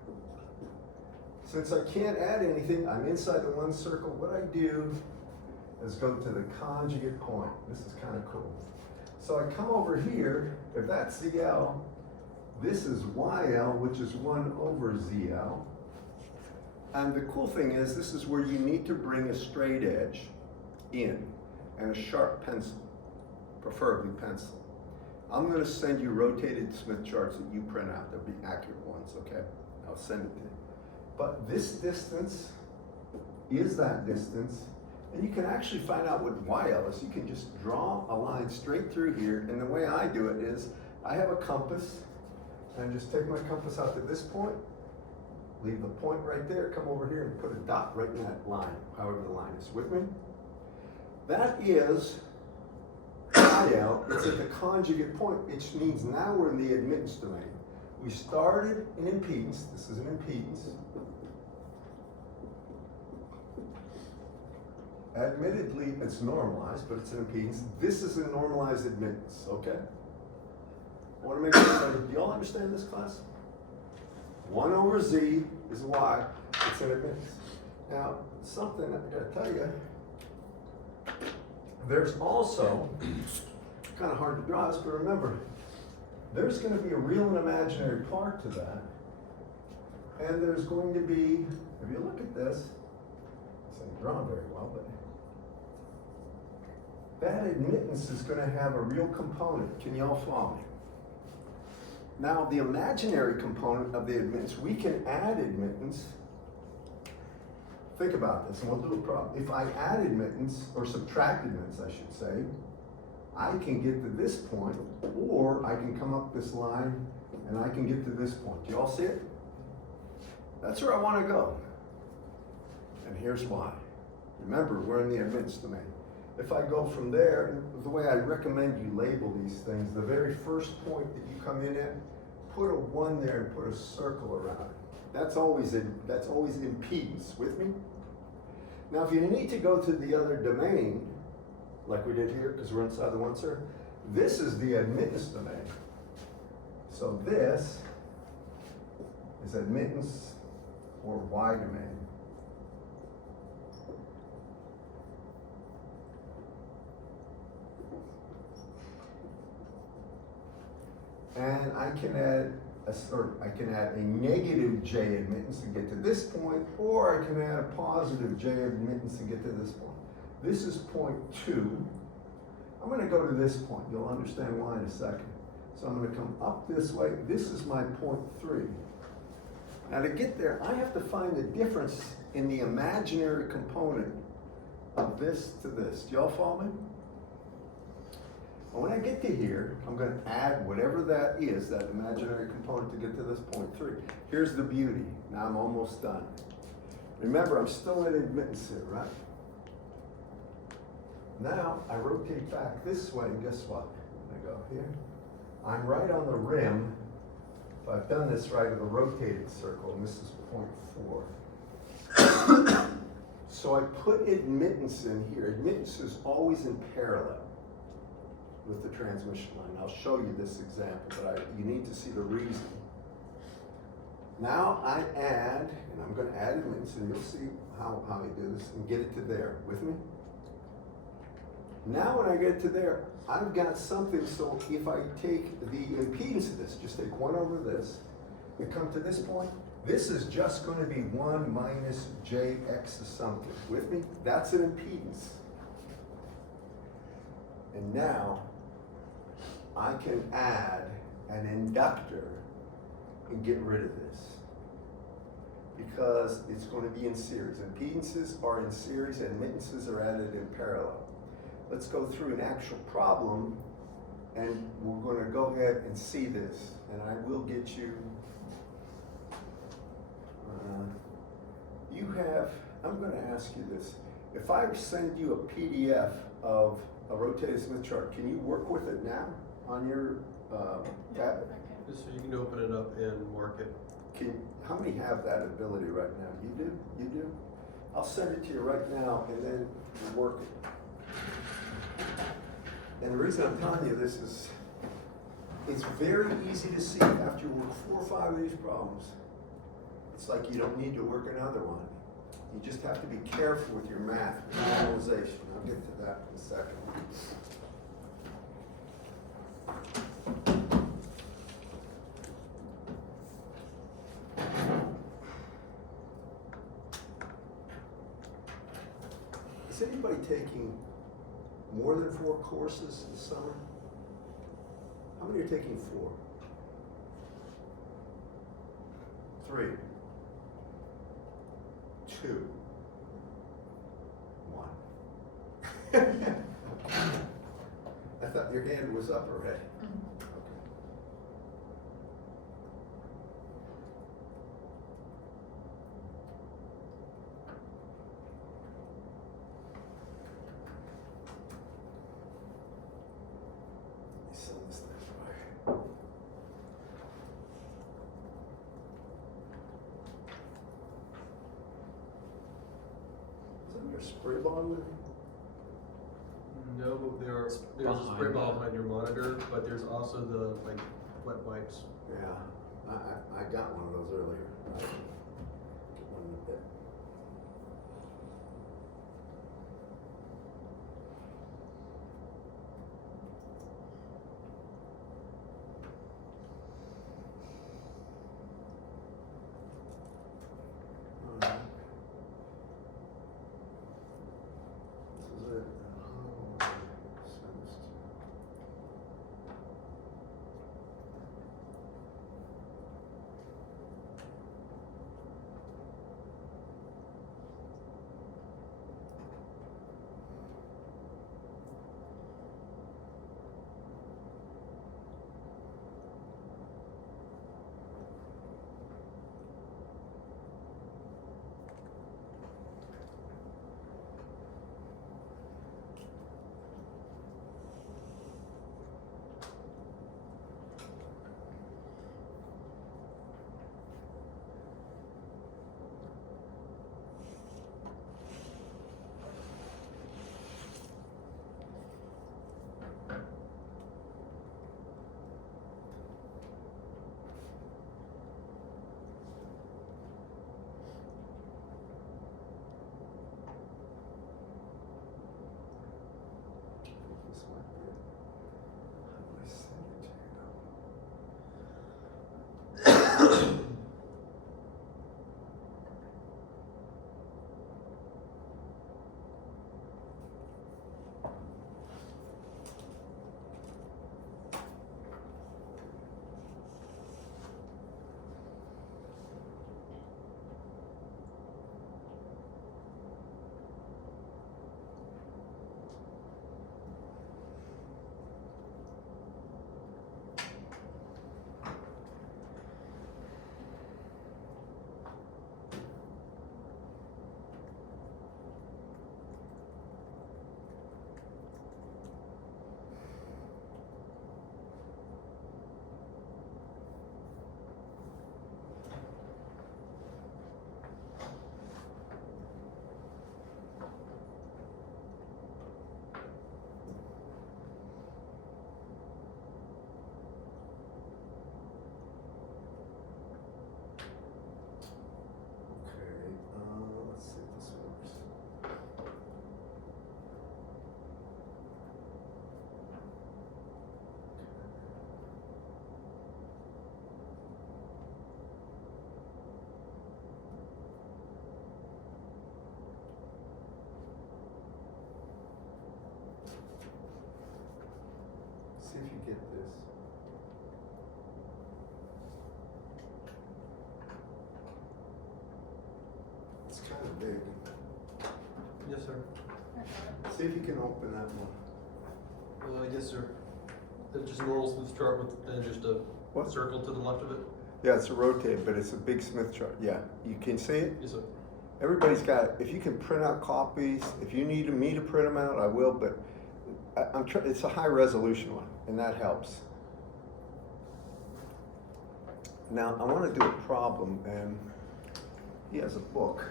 Since I can't add anything, I'm inside the one circle, what I do is go to the conjugate point. This is kind of cool. So I come over here, if that's ZL, this is YL, which is 1 over ZL. And the cool thing is, this is where you need to bring a straight edge in and a sharp pencil, preferably pencil. I'm going to send you rotated Smith charts that you print out. They'll be accurate ones, okay? I'll send it to you. But this distance is that distance. And you can actually find out what YL is. You can just draw a line straight through here. And the way I do it is, I have a compass, and I just take my compass out to this point, leave the point right there, come over here and put a dot right in that line, however the line is. With me? That is YL. It's at the conjugate point, which means now we're in the admittance domain. We started an impedance. This is an impedance. Admittedly, it's normalized, but it's an impedance. This is a normalized admittance, okay? I want to make sure, do y'all understand this, class? 1 over Z is Y, it's an admittance. Now, something I gotta tell you, there's also, kind of hard to draw this, but remember, there's going to be a real and imaginary part to that. And there's going to be, if you look at this, it's not drawn very well, but that admittance is going to have a real component. Can y'all follow me? Now, the imaginary component of the admittance, we can add admittance. Think about this, and we'll do a problem. If I add admittance, or subtract admittance, I should say, I can get to this point, or I can come up this line, and I can get to this point. Do y'all see it? That's where I want to go. And here's why. Remember, we're in the admittance domain. If I go from there, the way I recommend you label these things, the very first point that you come in at, put a 1 there and put a circle around it. That's always impedance. With me? Now, if you need to go to the other domain, like we did here, because we're inside the one circle, this is the admittance domain. So this is admittance or Y domain. And I can add a negative J admittance and get to this point, or I can add a positive J admittance and get to this point. This is point 2. I'm going to go to this point. You'll understand why in a second. So I'm going to come up this way. This is my point 3. Now to get there, I have to find the difference in the imaginary component of this to this. Do y'all follow me? And when I get to here, I'm going to add whatever that is, that imaginary component, to get to this point 3. Here's the beauty. Now I'm almost done. Remember, I'm still in admittance here, right? Now I rotate back this way, and guess what? I go here. I'm right on the rim. If I've done this right with a rotated circle, and this is point 4. So I put admittance in here. Admittance is always in parallel with the transmission line. I'll show you this example, but you need to see the reason. Now I add, and I'm gonna add them in, so you'll see how you do this and get it to there. With me? Now when I get to there, I've got something, so if I take the impedance of this, just take 1 over this, and come to this point, this is just gonna be 1 minus jx of something. With me? That's an impedance. And now, I can add an inductor and get rid of this. Because it's going to be in series. Impedances are in series, admittances are added in parallel. Let's go through an actual problem, and we're going to go ahead and see this. And I will get you, I'm going to ask you this. If I send you a PDF of a rotated Smith chart, can you work with it now on your tablet? Just so you can open it up and mark it. How many have that ability right now? You do? You do? I'll send it to you right now and then you work it. And the reason I'm telling you this is, it's very easy to see after you work 4 or 5 of these problems. It's like you don't need to work another one. You just have to be careful with your math, normalization. I'll get to that in a second. Is anybody taking more than 4 courses this summer? How many are taking 4? 3, 2, 1. I thought your hand was up already. Spray bottle? No, there's a behind spray bottle that. behind your monitor, but there's also the wet wipes. Yeah, I got one of those earlier. Get one in a bit. see if you get this. It's kind of big. Yes, sir. See if you can open that one. Yes, sir. It's just normal Smith chart with then just a What? circle to the left of it? Yeah, it's a rotate, but it's a big Smith chart. Yeah, you can see it? Yes, sir. Everybody's got, if you can print out copies, if you need me to print them out, I will, but it's a high resolution one, and that helps. Now, I want to do a problem, and he has a book,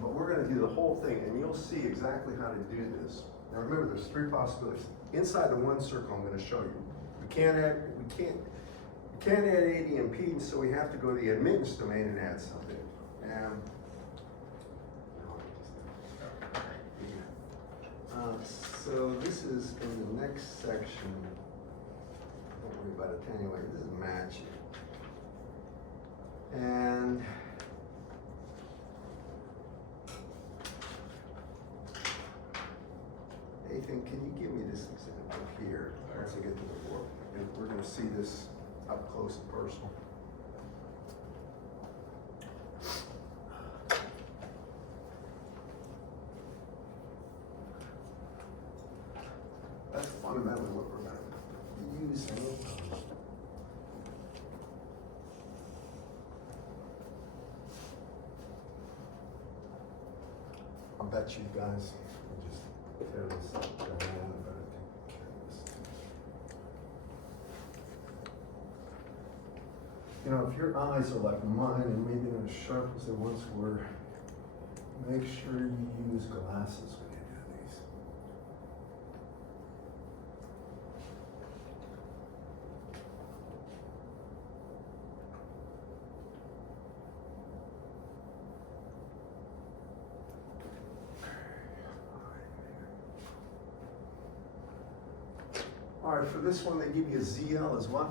but we're going to do the whole thing, and you'll see exactly how to do this. Now remember, there's three possibilities. Inside the one circle, I'm going to show you. We can't add any impedance, so we have to go to the admittance domain and add something. So this is in the next section. Don't worry about it anyway. This is matching. And Nathan, can you give me this example here once I get to the board? And we're going to see this up close and personal. That's fundamentally what we're going to be using. I'll bet you guys can just tear this up. I better take care of this. You know, if your eyes are like mine and maybe not as sharp as they once were, make sure you use glasses when you do these. All right, for this one, they give you a ZL as what?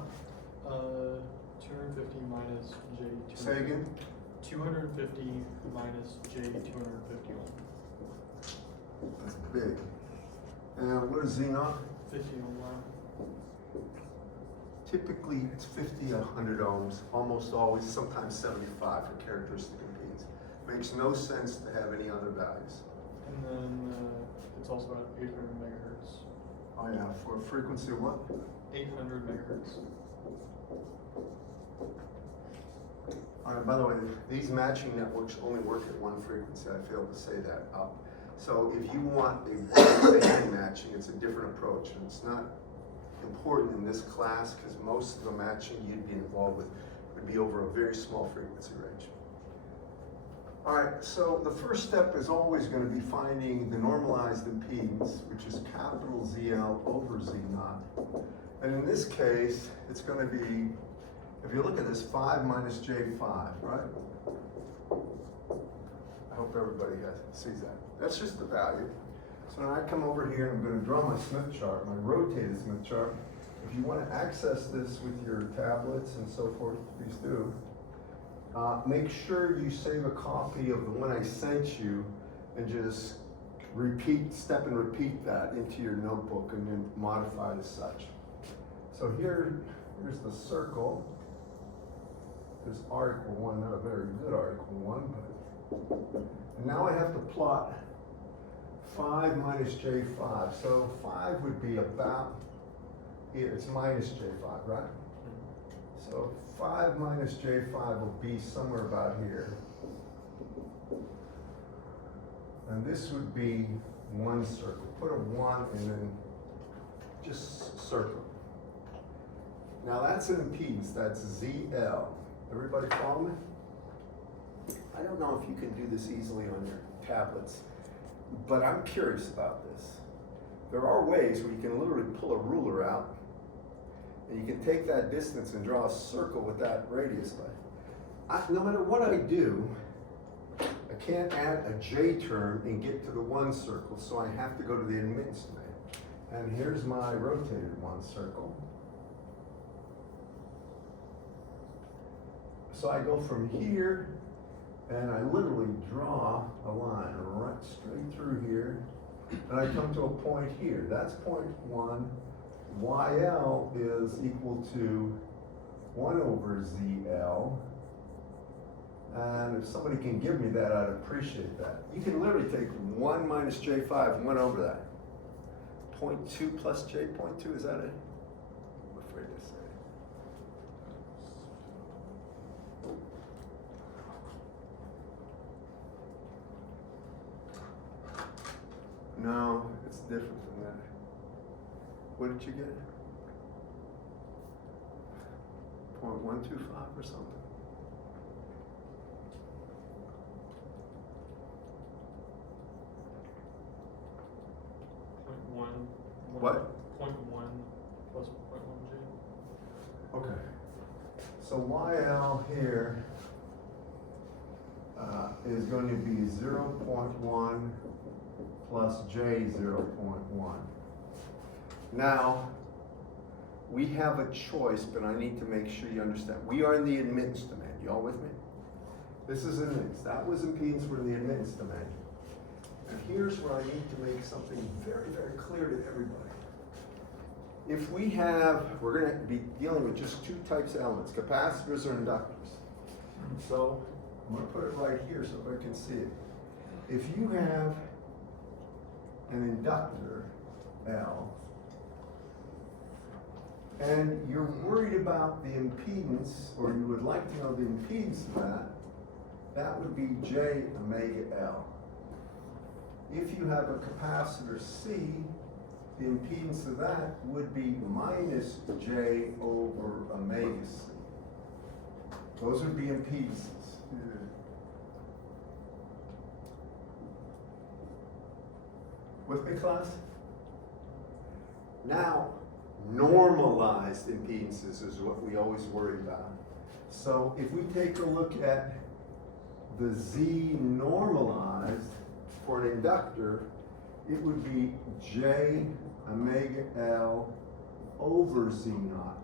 250 minus J. Say again? 250 minus J 251. That's big. And what is Z naught? 50 on line. Typically, it's 50 to 100 ohms, almost always, sometimes 75 for characteristic impedance. Makes no sense to have any other values. And then it's also at 800 megahertz. Oh yeah, for a frequency of what? 800 megahertz. All right, by the way, these matching networks only work at one frequency. I failed to say that up. So if you want a band matching, it's a different approach. And it's not important in this class because most of the matching you'd be involved with would be over a very small frequency range. All right, so the first step is always going to be finding the normalized impedance, which is capital ZL over Z naught. And in this case, it's going to be, if you look at this, 5 minus J5, right? I hope everybody sees that. That's just the value. So now I come over here and I'm going to draw my Smith chart, my rotated Smith chart. If you want to access this with your tablets and so forth, please do. Make sure you save a copy of the one I sent you and just step and repeat that into your notebook and then modify it as such. So here's the circle. There's R equal 1, not a very good R equal 1, but and now I have to plot 5 minus J5. So 5 would be about here, it's minus J5, right? So 5 minus J5 will be somewhere about here. And this would be one circle. Put a 1 and then just circle. Now that's an impedance, that's ZL. Everybody follow me? I don't know if you can do this easily on your tablets, but I'm curious about this. There are ways where you can literally pull a ruler out and you can take that distance and draw a circle with that radius by. No matter what I do, I can't add a J term and get to the 1 circle, so I have to go to the admittance domain. And here's my rotated 1 circle. So I go from here, and I literally draw a line right straight through here, and I come to a point here. That's point 1, YL is equal to 1 over ZL. And if somebody can give me that, I'd appreciate that. You can literally take 1 minus J5, 1 over that. 0.2 plus J.2, is that it? I'm afraid to say. No, it's different than that. What did you get? 0.125 or something? What? 0.1 plus 0.1J. Okay. So YL here is going to be 0.1 plus J 0.1. Now, we have a choice, but I need to make sure you understand. We are in the admittance domain. You all with me? This is admittance. That was impedance. We're in the admittance domain. And here's where I need to make something very, very clear to everybody. If we have, we're going to be dealing with just 2 types of elements, capacitors or inductors. So I'm going to put it right here so everybody can see it. If you have an inductor, L, and you're worried about the impedance, or you would like to know the impedance of that, that would be J omega L. If you have a capacitor C, the impedance of that would be minus J over omega C. Those would be impedances. With me, class? Now, normalized impedances is what we always worry about. So if we take a look at the Z normalized for an inductor, it would be J omega L over Z naught.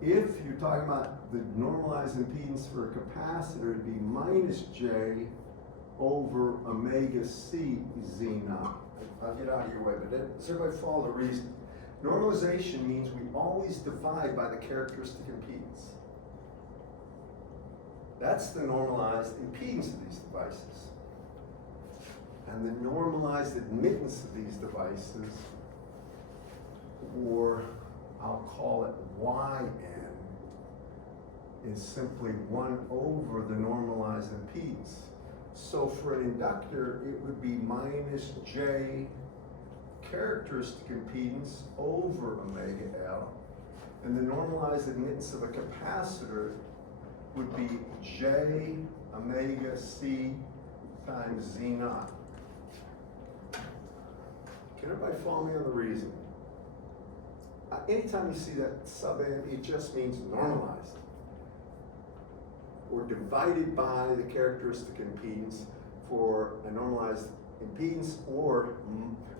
If you're talking about the normalized impedance for a capacitor, it'd be minus J over omega C Z naught. I'll get out of your way, but does everybody follow the reason? Normalization means we always divide by the characteristic impedance. That's the normalized impedance of these devices. And the normalized admittance of these devices, or I'll call it YN, is simply 1 over the normalized impedance. So for an inductor, it would be minus J characteristic impedance over omega L. And the normalized admittance of a capacitor would be J omega C times Z naught. Can everybody follow me on the reason? Anytime you see that sub-amp, it just means normalized, or divided by the characteristic impedance for a normalized impedance, or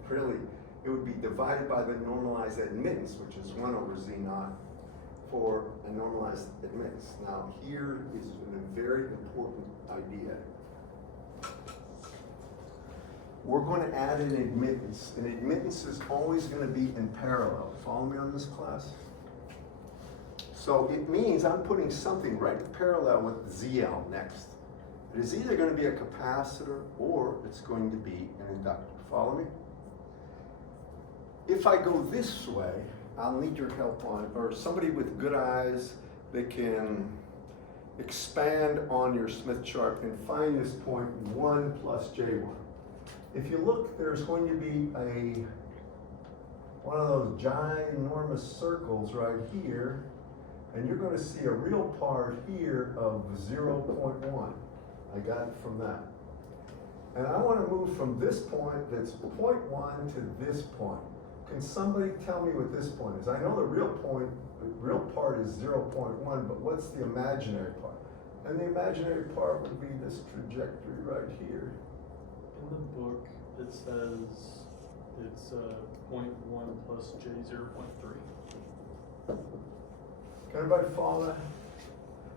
really, it would be divided by the normalized admittance, which is 1 over Z naught, for a normalized admittance. Now, here is a very important idea. We're going to add an admittance. An admittance is always going to be in parallel. Follow me on this, class? So it means I'm putting something right parallel with ZL next. It is either going to be a capacitor or it's going to be an inductor. Follow me? If I go this way, I'll need your help on it, or somebody with good eyes that can expand on your Smith chart and find this point 1 plus J1. If you look, there's going to be one of those ginormous circles right here, and you're going to see a real part here of 0.1. I got it from that. And I want to move from this point that's 0.1 to this point. Can somebody tell me what this point is? I know the real part is 0.1, but what's the imaginary part? And the imaginary part would be this trajectory right here. In the book, it says it's 0.1 plus J 0.3. Can everybody follow that?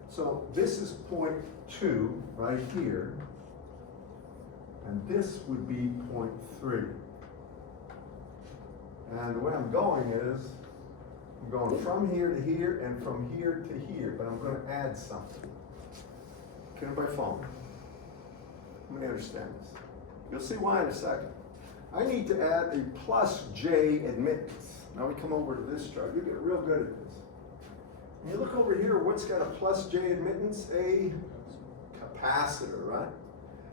So this is 0.2 right here, and this would be 0.3. And the way I'm going is, I'm going from here to here and from here to here, but I'm gonna add something. Can everybody follow me? Let me understand this. You'll see why in a second. I need to add a plus J admittance. Now we come over to this chart. You get real good at this. When you look over here, what's got a plus J admittance? A capacitor, right?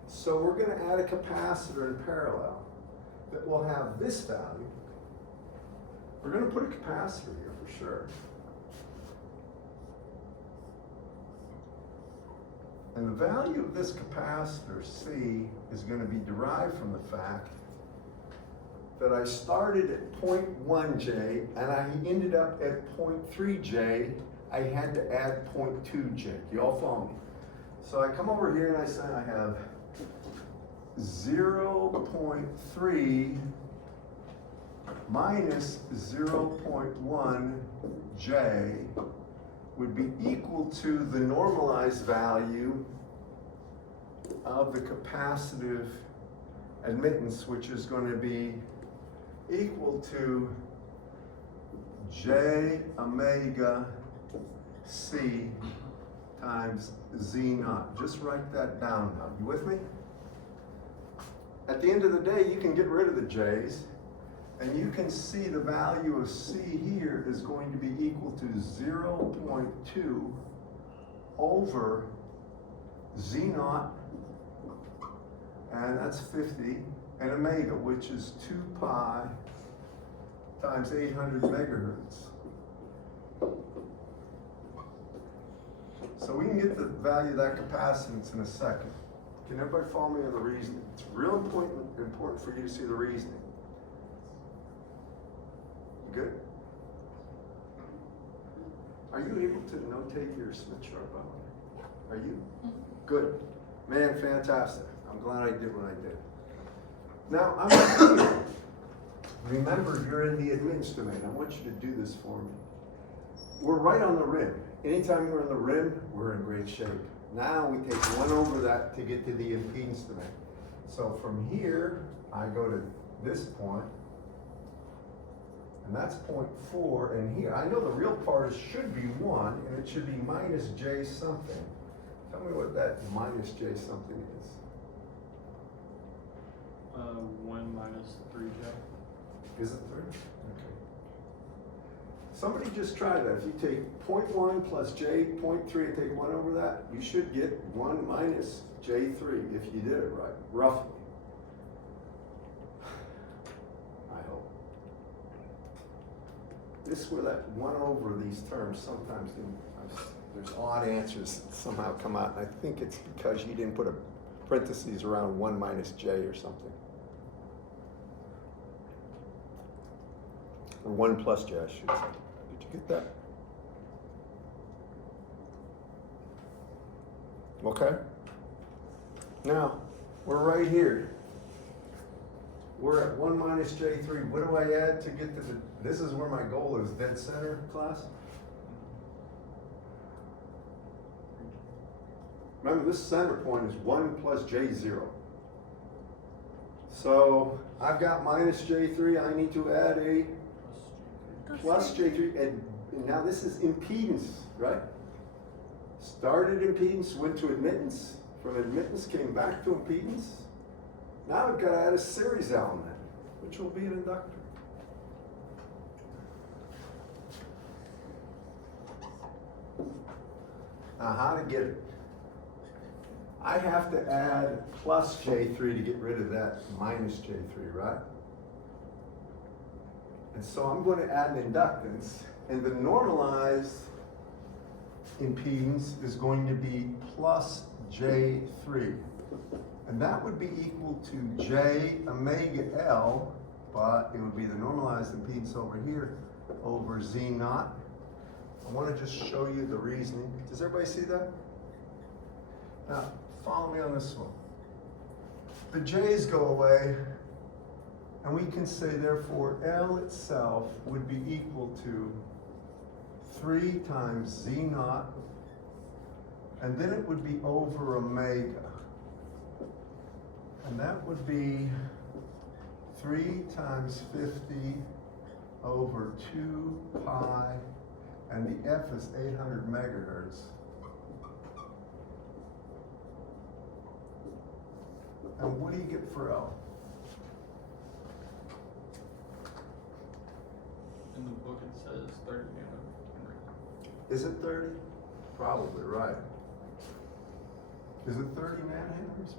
So we're going to add a capacitor in parallel that will have this value. We're going to put a capacitor here for sure. And the value of this capacitor, C, is going to be derived from the fact that I started at 0.1 J and I ended up at 0.3 J. I had to add 0.2 J. You all follow me? So I come over here and I say I have 0.3 minus 0.1 J would be equal to the normalized value of the capacitive admittance, which is going to be equal to J omega C times Z naught. Just write that down now. You with me? At the end of the day, you can get rid of the J's, and you can see the value of C here is going to be equal to 0.2 over Z naught, and that's 50, and omega, which is 2 pi times 800 megahertz. So we can get the value of that capacitance in a second. Can everybody follow me on the reasoning? It's real important for you to see the reasoning. You good? Are you able to notate your Smith chart, by the way? Are you? Good. Man, fantastic. I'm glad I did what I did. Now, I'm going to remember, you're in the admittance domain. I want you to do this for me. We're right on the rim. Anytime we're on the rim, we're in great shape. Now we take 1 over that to get to the impedance domain. So from here, I go to this point, and that's 0.4, and here, I know the real part should be 1, and it should be minus J something. Tell me what that minus J something is. 1 minus 3J. Is it 3? Okay. Somebody just try that. If you take 0.1 plus J, 0.3, and take 1 over that, you should get 1 minus J3 if you did it right, roughly. I hope. This is where that 1 over these terms sometimes there's odd answers that somehow come out, and I think it's because you didn't put a parentheses around 1 minus J or something. Or 1 plus J, I should say. Did you get that? Okay. Now, we're right here. We're at 1 minus J3. What do I add to get to the, this is where my goal is, dead center, class? Remember, this center point is 1 plus J0. So, I've got minus J3, I need to add a plus J3, and now this is impedance, right? Started impedance, went to admittance, from admittance came back to impedance. Now I've got to add a series element, which will be an inductor. Now how to get it? I have to add plus J3 to get rid of that minus J3, right? And so I'm going to add an inductance, and the normalized impedance is going to be plus J3. And that would be equal to J omega L, but it would be the normalized impedance over here over Z naught. I want to just show you the reasoning. Does everybody see that? Now, follow me on this one. The J's go away, and we can say, therefore, L itself would be equal to 3 times Z naught, and then it would be over omega. And that would be 3 times 50 over 2 pi, and the F is 800 megahertz. And what do you get for L? In the book it says 30 nanohenry. Is it 30? Probably right. Is it 30 nanohenries?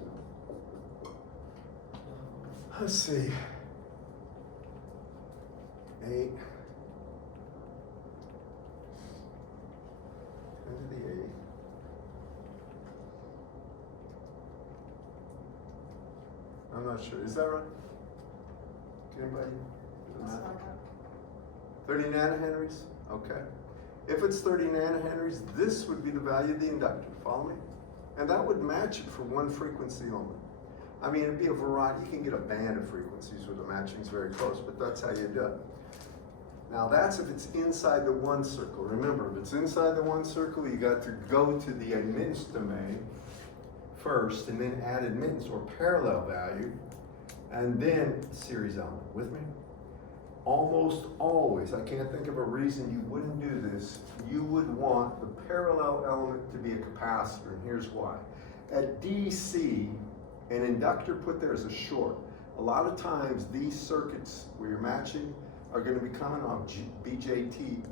Let's see. 8. 10 to the 8. I'm not sure. Is that right? Anybody? do the math? 30 nanohenries? Okay. If it's 30 nanohenries, this would be the value of the inductor. Follow me? And that would match it for one frequency only. I mean, it'd be a variety. You can get a band of frequencies where the matching is very close, but that's how you do it. Now that's if it's inside the one circle. Remember, if it's inside the one circle, you got to go to the admittance domain first, and then add admittance or parallel value, and then series element. With me? Almost always, I can't think of a reason you wouldn't do this, you would want the parallel element to be a capacitor, and here's why. At DC, an inductor put there as a short. A lot of times these circuits where you're matching are going to be coming off BJT,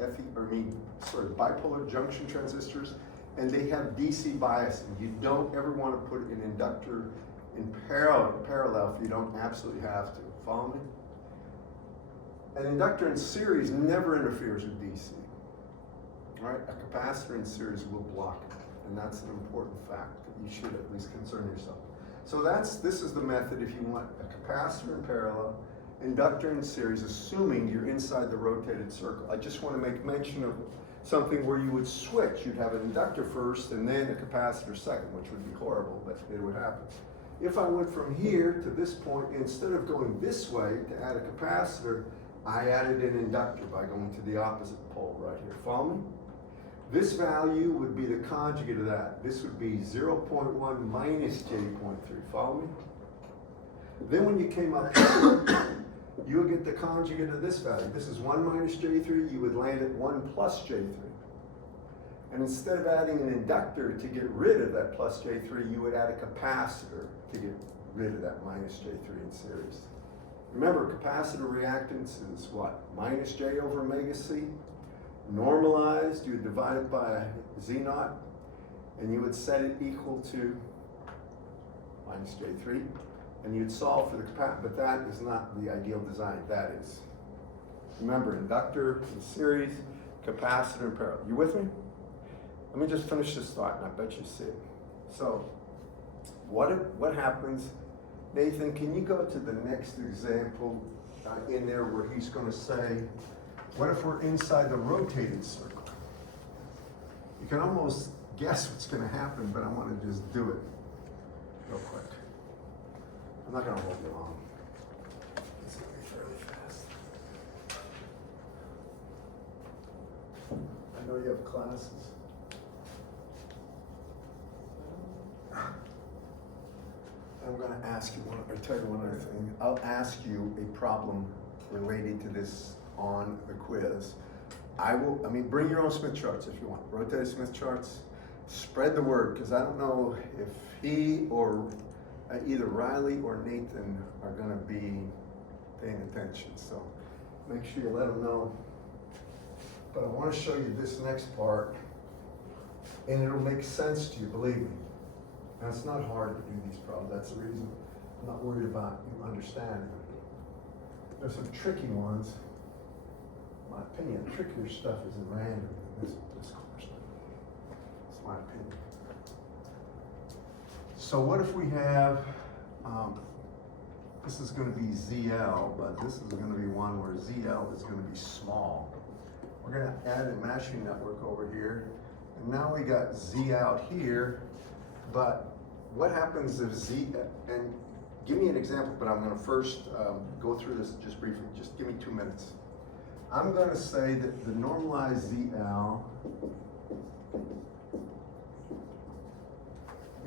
bipolar junction transistors, and they have DC biasing. You don't ever want to put an inductor in parallel if you don't absolutely have to. Follow me? An inductor in series never interferes with DC. All right, a capacitor in series will block it, and that's an important fact that you should at least concern yourself. So this is the method if you want a capacitor in parallel, inductor in series, assuming you're inside the rotated circle. I just want to make mention of something where you would switch. You'd have an inductor first and then a capacitor second, which would be horrible, but it would happen. If I went from here to this point, instead of going this way to add a capacitor, I added an inductor by going to the opposite pole right here. Follow me? This value would be the conjugate of that. This would be 0.1 minus J.3. Follow me? Then when you came up here, you would get the conjugate of this value. This is 1 minus J3, you would land at 1 plus J3. And instead of adding an inductor to get rid of that plus J3, you would add a capacitor to get rid of that minus J3 in series. Remember, capacitor reactance is what? Minus J over omega C. Normalized, you would divide it by Z naught, and you would set it equal to minus J3. And you'd solve for the capacitor, but that is not the ideal design. That is. Remember, inductor in series, capacitor in parallel. You with me? Let me just finish this thought, and I bet you see it. So, what happens? Nathan, can you go to the next example in there where he's going to say, what if we're inside the rotated circle? You can almost guess what's going to happen, but I want to just do it real quick. I'm not going to hold you long. It's going to be fairly fast. I know you have classes. I'm going to ask you tell you one other thing. I'll ask you a problem related to this on the quiz. Bring your own Smith charts if you want. Rotated Smith charts. Spread the word, because I don't know if he or either Riley or Nathan are going to be paying attention. So make sure you let them know. But I want to show you this next part, and it'll make sense to you, believe me. Now, it's not hard to do these problems. That's the reason I'm not worried about you understanding. There's some tricky ones. In my opinion, trickier stuff is in random than this course. It's my opinion. So what if we have, this is going to be ZL, but this is going to be one where ZL is going to be small. We're going to add a matching network over here. And now we got Z out here. But what happens if Z, and give me an example, but I'm going to first go through this just briefly. Just give me 2 minutes. I'm going to say that the normalized ZL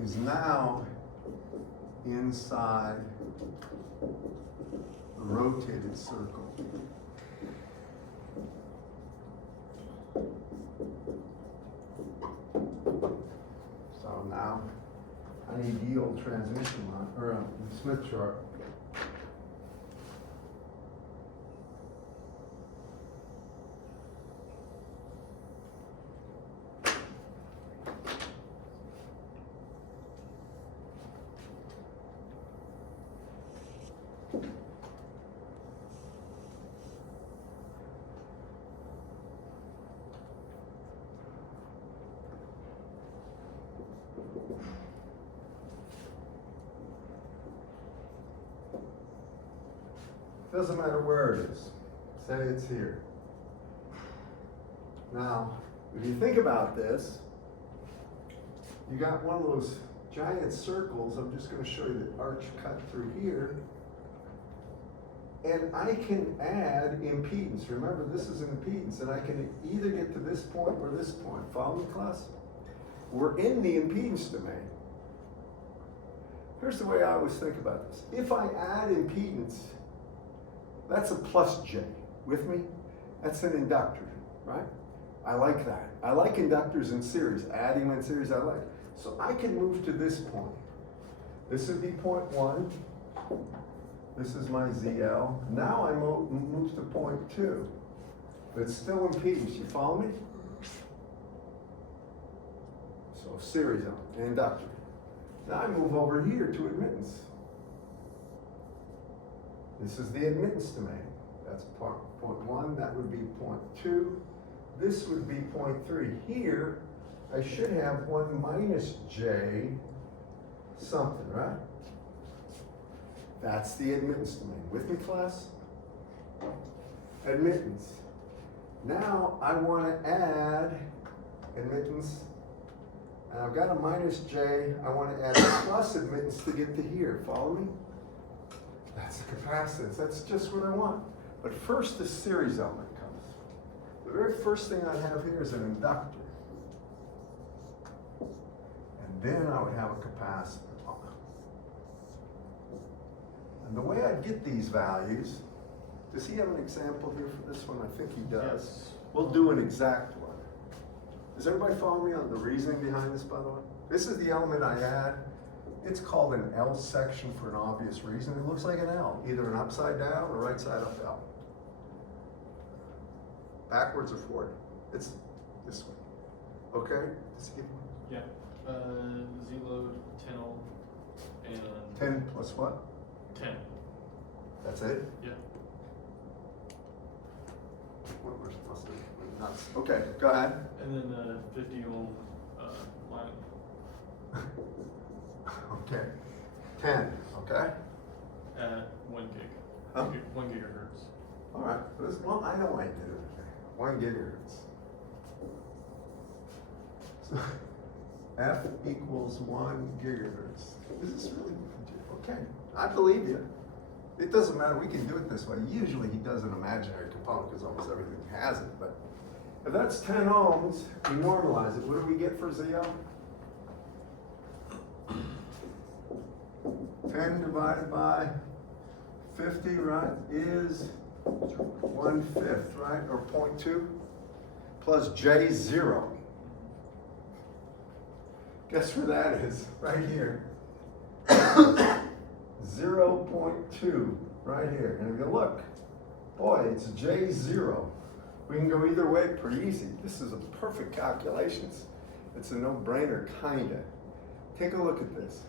is now inside the rotated circle. I need yield transmission line, or Smith chart. Doesn't matter where it is. Say it's here. Now, if you think about this, you got one of those giant circles. I'm just going to show you the arch cut through here. And I can add impedance. Remember, this is an impedance, and I can either get to this point or this point. Follow me, class? We're in the impedance domain. Here's the way I always think about this. If I add impedance, that's a plus J. With me? That's an inductor, right? I like that. I like inductors in series. Adding them in series I like. So I can move to this point. This would be point 1. This is my ZL. Now I move to point 2. But it's still impedance. You follow me? So series on, an inductor. Now I move over here to admittance. This is the admittance domain. That's point 1, that would be point 2. This would be point 3. Here, I should have 1 minus J something, right? That's the admittance domain. With me, class? Admittance. Now I want to add admittance. And I've got a minus J. I want to add a plus admittance to get to here. Follow me? That's the capacitance. That's just what I want. But first, the series element comes. The very first thing I have here is an inductor. And then I would have a capacitor. And the way I'd get these values, does he have an example here for this one? I think he does. Yes. We'll do an exact one. Does everybody follow me on the reasoning behind this, by the way? This is the element I add. It's called an L section for an obvious reason. It looks like an L, either an upside down or right side up L. Backwards or forward. It's this way. Okay? Does he give Yeah. Z load 10 ohm and 10 plus what? 10. That's it? Yeah. What we're supposed to do? Nuts. Okay, go ahead. And then 50 ohm line Okay. 10, okay? at 1 gig. Huh? 1 gigahertz. All right. Well, I know why you did it. 1 gigahertz. So F equals 1 gigahertz. Is this really? Okay. I believe you. It doesn't matter. We can do it this way. Usually he does an imaginary component because almost everything has it. But if that's 10 ohms, we normalize it. What do we get for ZL? 10 divided by 50, right, is 1/5, right, or 0.2 plus J 0. Guess where that is? Right here. 0.2, right here. And if you look, boy, it's J 0. We can go either way pretty easy. This is a perfect calculations. It's a no-brainer, kinda. Take a look at this.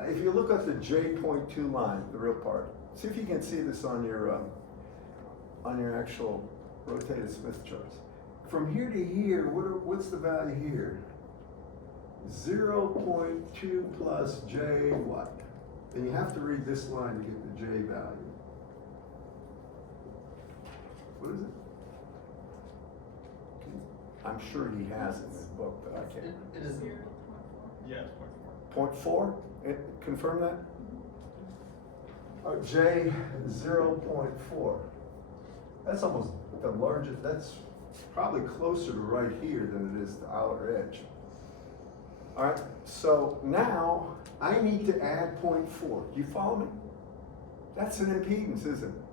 If you look at the J.2 line, the real part, see if you can see this on your actual rotated Smith charts. From here to here, what's the value here? 0.2 plus J what? And you have to read this line to get the J value. What is it? I'm sure he has it in his book, but I can't. It is. Yeah, it's 0.4. 0.4? Confirm that? J 0.4. That's almost the largest, that's probably closer to right here than it is to outer edge. All right, so now I need to add 0.4. Do you follow me? That's an impedance, isn't it?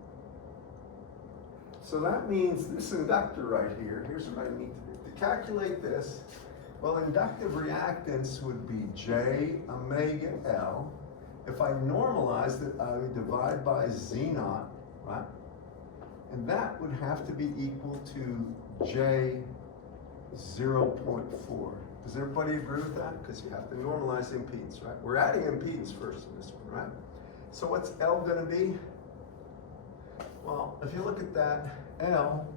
So that means this inductor right here, here's what I need to do. To calculate this, Well, inductive reactance would be J omega L. If I normalized it, I would divide by Z naught, right? And that would have to be equal to J 0.4. Does everybody agree with that? Because you have to normalize the impedance, right? We're adding impedance first in this one, right? So what's L gonna be? Well, if you look at that, L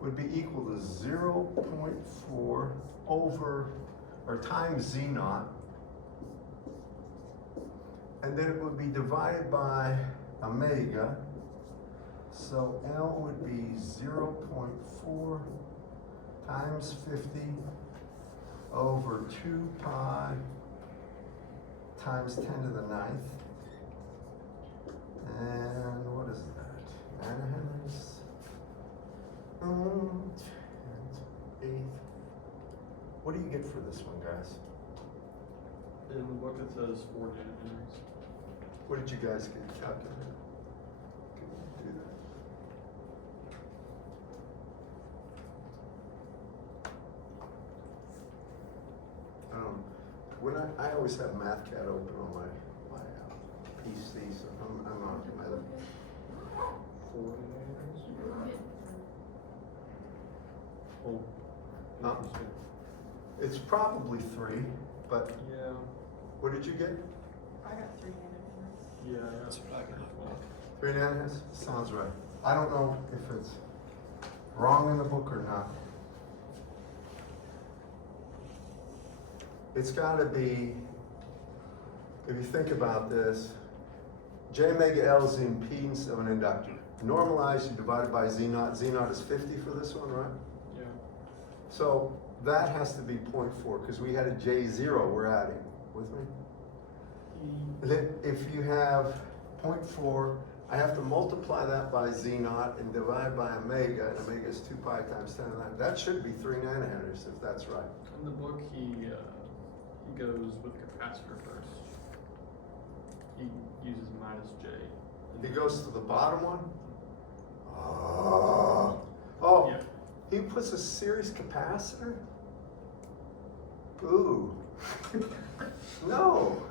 would be equal to 0.4 over, or times Z naught. And then it would be divided by omega. So L would be 0.4 times 50 over 2 pi times 10 to the 9th. And what is that? Nanohenries? 8th. What do you get for this one, guys? In the book it says 4 nanometers. What did you guys get calculated? Can you do that? When I always have MathCAD open on my PC, so I'm on my 4 nanometers? Oh. Huh? It's probably 3, but Yeah. what did you get? I got 3 nanometers. Yeah, That's what I got. 3 nanometers? Sounds right. I don't know if it's wrong in the book or not. It's gotta be, if you think about this, J omega L is the impedance of an inductor. Normalized, you divide it by Z naught. Z naught is 50 for this one, right? Yeah. So that has to be 0.4 because we had a J0 we're adding. With me? Then if you have 0.4, I have to multiply that by Z naught and divide by omega, and omega is 2 pi times 10 to the 9. That should be 3 nanometers if that's right. In the book he goes with capacitor first. He uses minus J. He goes to the bottom one? Oh, Yeah. he puts a series capacitor? Ooh. No.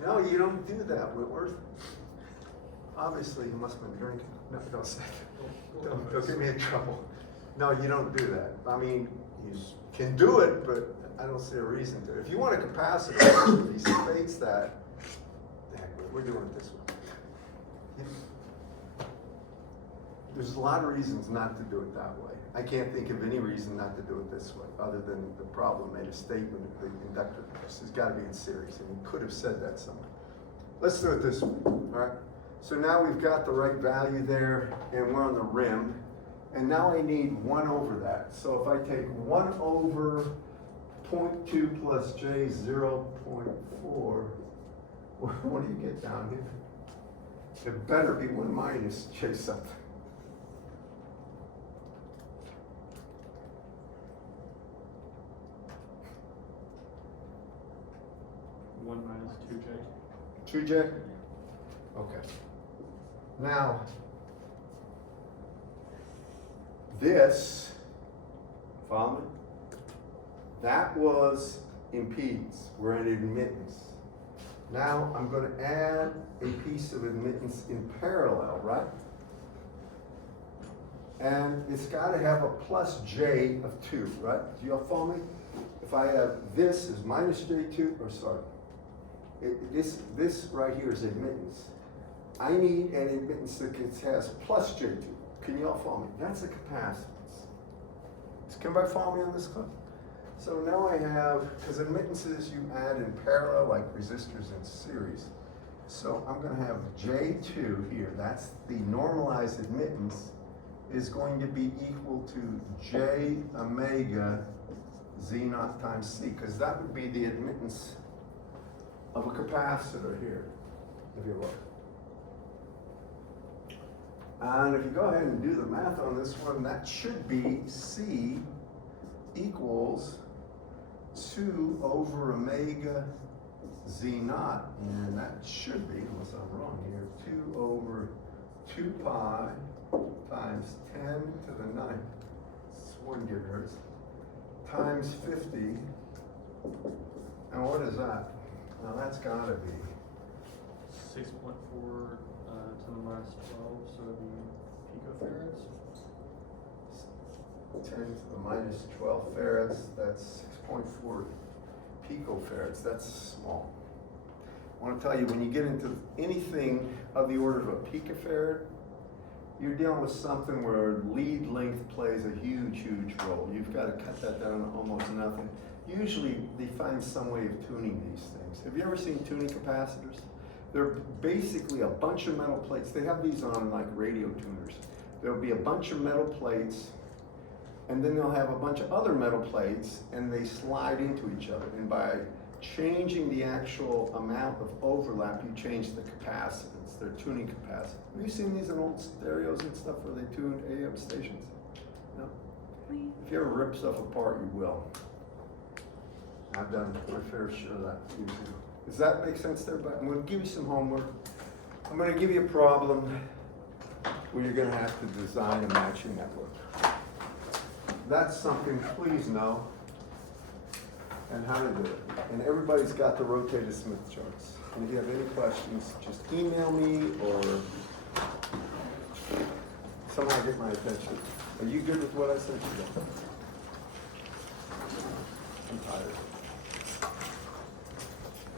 No, you don't do that, Whitworth. Obviously, he must have been drinking. No, don't say that. Don't get me in trouble. No, you don't do that. I mean, you can do it, but I don't see a reason to. If you want a capacitor, if he states that, heck, we're doing it this way. There's a lot of reasons not to do it that way. I can't think of any reason not to do it this way, other than the problem made a statement that the inductor has got to be in series, and he could have said that somewhere. Let's do it this way, all right? So now we've got the right value there, and we're on the rim, and now I need 1 over that. So if I take 1 over 0.2 plus J 0.4, what do you get down here? It better be 1 minus J something. 1 minus 2J. 2J? Okay. Now, this, follow me? That was impedance. We're at admittance. Now I'm going to add a piece of admittance in parallel, right? And it's got to have a plus J of 2, right? Do y'all follow me? If I have this is minus J2, or sorry, this right here is admittance. I need an admittance that has plus J2. Can you all follow me? That's a capacitance. Can everybody follow me on this clip? So now I have, because admittances you add in parallel like resistors in series. So I'm going to have J2 here. That's the normalized admittance is going to be equal to J omega Z naught times C, because that would be the admittance of a capacitor here, if you look. And if you go ahead and do the math on this one, that should be C equals 2 over omega Z naught, and that should be, unless I'm wrong here, 2 over 2 pi times 10 to the 9, it's 1 gigahertz, times 50. And what is that? Now that's gotta be 6.4 to the minus 12, so it'd be picofarads. 10 to the minus 12 farads, that's 6.4 picofarads, that's small. I want to tell you, when you get into anything of the order of a picofarad, you're dealing with something where lead length plays a huge, huge role. You've got to cut that down to almost nothing. Usually they find some way of tuning these things. Have you ever seen tuning capacitors? They're basically a bunch of metal plates. They have these on like radio tuners. There'll be a bunch of metal plates, and then they'll have a bunch of other metal plates, and they slide into each other. And by changing the actual amount of overlap, you change the capacitance, their tuning capacitance. Have you seen these in old stereos and stuff where they tuned AM stations? No? If you ever rip stuff apart, you will. I've done my fair share of that usually. Does that make sense to everybody? I'm going to give you some homework. I'm going to give you a problem where you're going to have to design a matching network. That's something, please know, and how to do it. And everybody's got the rotated Smith charts. And if you have any questions, just email me or somehow get my attention. Are you good with what I said today? I'm tired.